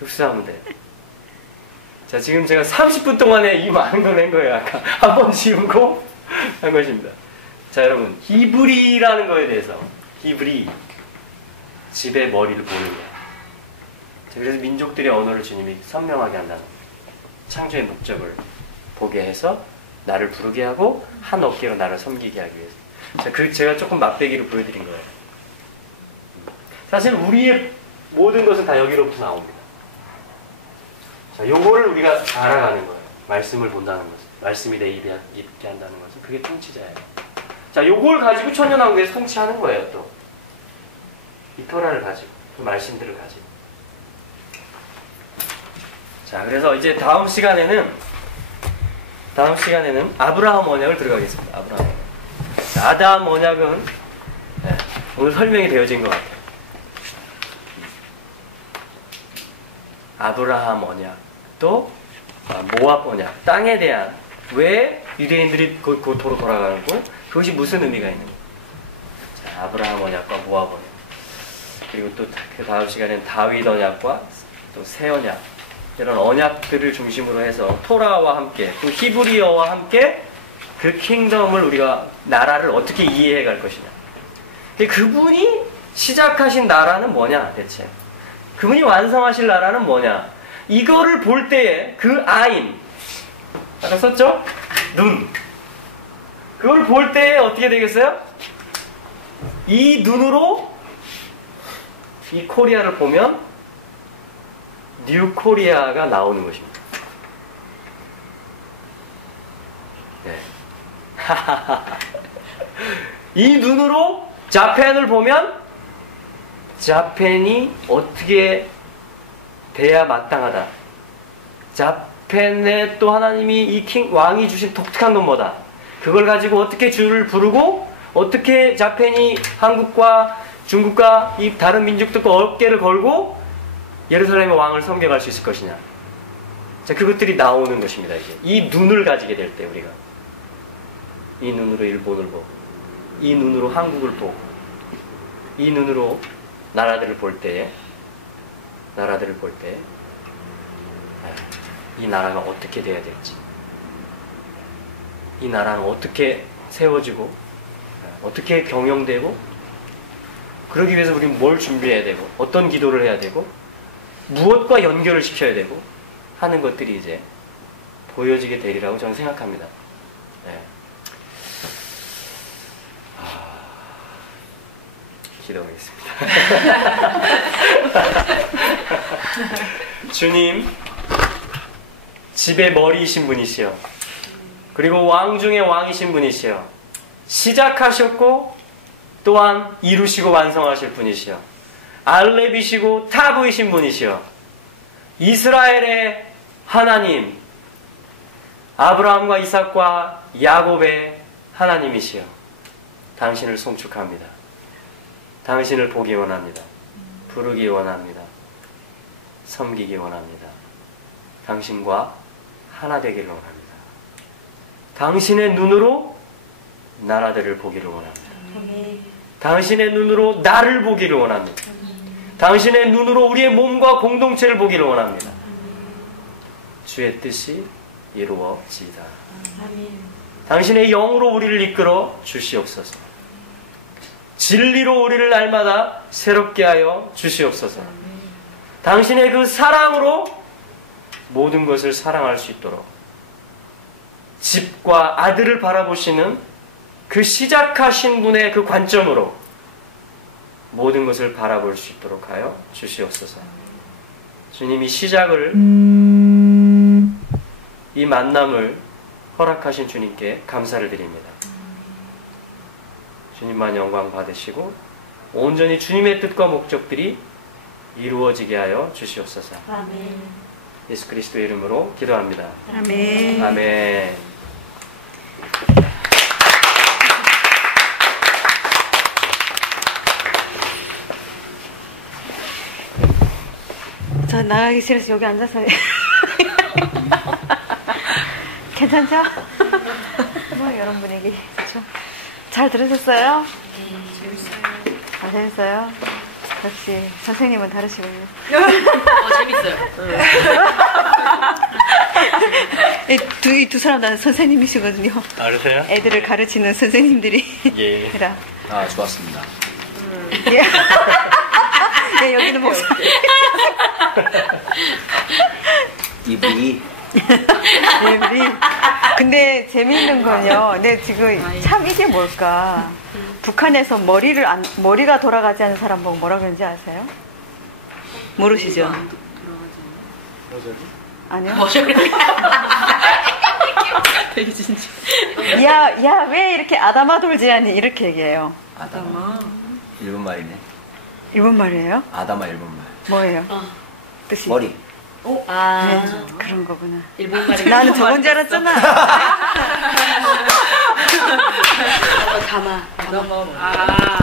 흡수하면 돼요. 자, 지금 제가 30분 동안에 이 많은 걸 낸 거예요. 아까 한 번 지우고 한 것입니다. 자, 여러분 히브리라는 거에 대해서 히브리 집의 머리를 보는 거예요. 자, 그래서 민족들의 언어를 주님이 선명하게 한다는 거예요. 창조의 목적을 보게 해서 나를 부르게 하고 한 어깨로 나를 섬기게 하기 위해서. 자, 제가 조금 맛배기로 보여드린 거예요. 사실 우리의 모든 것은 다 여기로부터 나옵니다. 자, 요거를 우리가 알아가는 거예요. 말씀을 본다는 것은. 말씀이 내 입에 있게 한다는 것은. 그게 통치자예요. 자, 요걸 가지고 천년왕국에서 통치하는 거예요, 또. 이 토라를 가지고. 그 말씀들을 가지고. 자, 그래서 이제 다음 시간에는 아브라함 언약을 들어가겠습니다. 아브라함 언약. 자, 아담 언약은 오늘 설명이 되어진 것 같아요. 아브라함 언약, 또 모압 언약, 땅에 대한 왜 유대인들이 도로 돌아가는고 그것이 무슨 의미가 있는가? 자, 아브라함 언약과 모압 언약, 그리고 또 그 다음 시간에는 다윗 언약과 또 새 언약, 이런 언약들을 중심으로 해서 토라와 함께 또 히브리어와 함께 그 킹덤을 우리가 나라를 어떻게 이해해 갈 것이냐. 근데 그분이 시작하신 나라는 뭐냐 대체? 그분이 완성하실 나라는 뭐냐? 이거를 볼 때에 그 아인, 아까 썼죠? 눈. 그걸 볼 때에 어떻게 되겠어요? 이 눈으로 이 코리아를 보면 뉴 코리아가 나오는 것입니다. 네. 이 눈으로 자펜을 보면 자펜이 어떻게 돼야 마땅하다. 자펜에 또 하나님이 이 왕이 주신 독특한 건 뭐다. 그걸 가지고 어떻게 주를 부르고 어떻게 자펜이 한국과 중국과 이 다른 민족들과 어깨를 걸고 예루살렘의 왕을 섬겨갈 수 있을 것이냐. 자, 그것들이 나오는 것입니다. 이제 이 눈을 가지게 될 때 우리가 이 눈으로 일본을 보고 이 눈으로 한국을 보고 이 눈으로 나라들을 볼 때에 이 나라가 어떻게 돼야 될지, 이 나라는 어떻게 세워지고 어떻게 경영되고, 그러기 위해서 우리는 뭘 준비해야 되고 어떤 기도를 해야 되고 무엇과 연결을 시켜야 되고 하는 것들이 이제 보여지게 되리라고 저는 생각합니다. 네. 기도하겠습니다. 주님, 집의 머리이신 분이시여, 그리고 왕 중의 왕이신 분이시여, 시작하셨고 또한 이루시고 완성하실 분이시여, 알렙이시고 타부이신 분이시여, 이스라엘의 하나님, 아브라함과 이삭과 야곱의 하나님이시여, 당신을 송축합니다. 당신을 보기 원합니다. 부르기 원합니다. 섬기기 원합니다. 당신과 하나 되기를 원합니다. 당신의 눈으로 나라들을 보기를 원합니다. 당신의 눈으로 나를 보기를 원합니다. 당신의 눈으로 우리의 몸과 공동체를 보기를 원합니다. 주의 뜻이 이루어지이다. 당신의 영으로 우리를 이끌어 주시옵소서. 진리로 우리를 날마다 새롭게 하여 주시옵소서. 당신의 그 사랑으로 모든 것을 사랑할 수 있도록, 집과 아들을 바라보시는 그 시작하신 분의 그 관점으로 모든 것을 바라볼 수 있도록 하여 주시옵소서. 주님이 시작을, 이 만남을 허락하신 주님께 감사를 드립니다. 주님만 영광 받으시고 온전히 주님의 뜻과 목적들이 이루어지게 하여 주시옵소서. 아멘. 예수 그리스도 이름으로 기도합니다. 아멘. 아멘. 저 나가기 싫어서 여기 앉아서 괜찮죠? 뭐 이런 분위기 좋죠? 잘 들으셨어요? 아, 재밌어요? 역시 선생님은 다르시군요. 재밌어요. 이 두 사람 다 선생님이시거든요. 아, 그러세요? 애들을 가르치는 선생님들이. 예. 그라. 아, 좋았습니다. 예. 네, 여기는 목소리. 이분이 네, 우리. 근데 재미있는 건요. 네, 지금 참 이게 뭘까? 북한에서 머리가 돌아가지 않은 사람 보고 뭐라 그러는지 아세요? 모르시죠? 아니요. 되게 진짜. 야, 왜 이렇게 아담아 돌지 않니? 이렇게 얘기해요. 아다마. 일본 말이네. 일본 말이에요? 아다마 일본 말. 뭐예요? 뜻이? 머리. 아, 네, 그런 거구나. 일본 말이. 나는 저건 줄 알았잖아. 가마. 너무 아.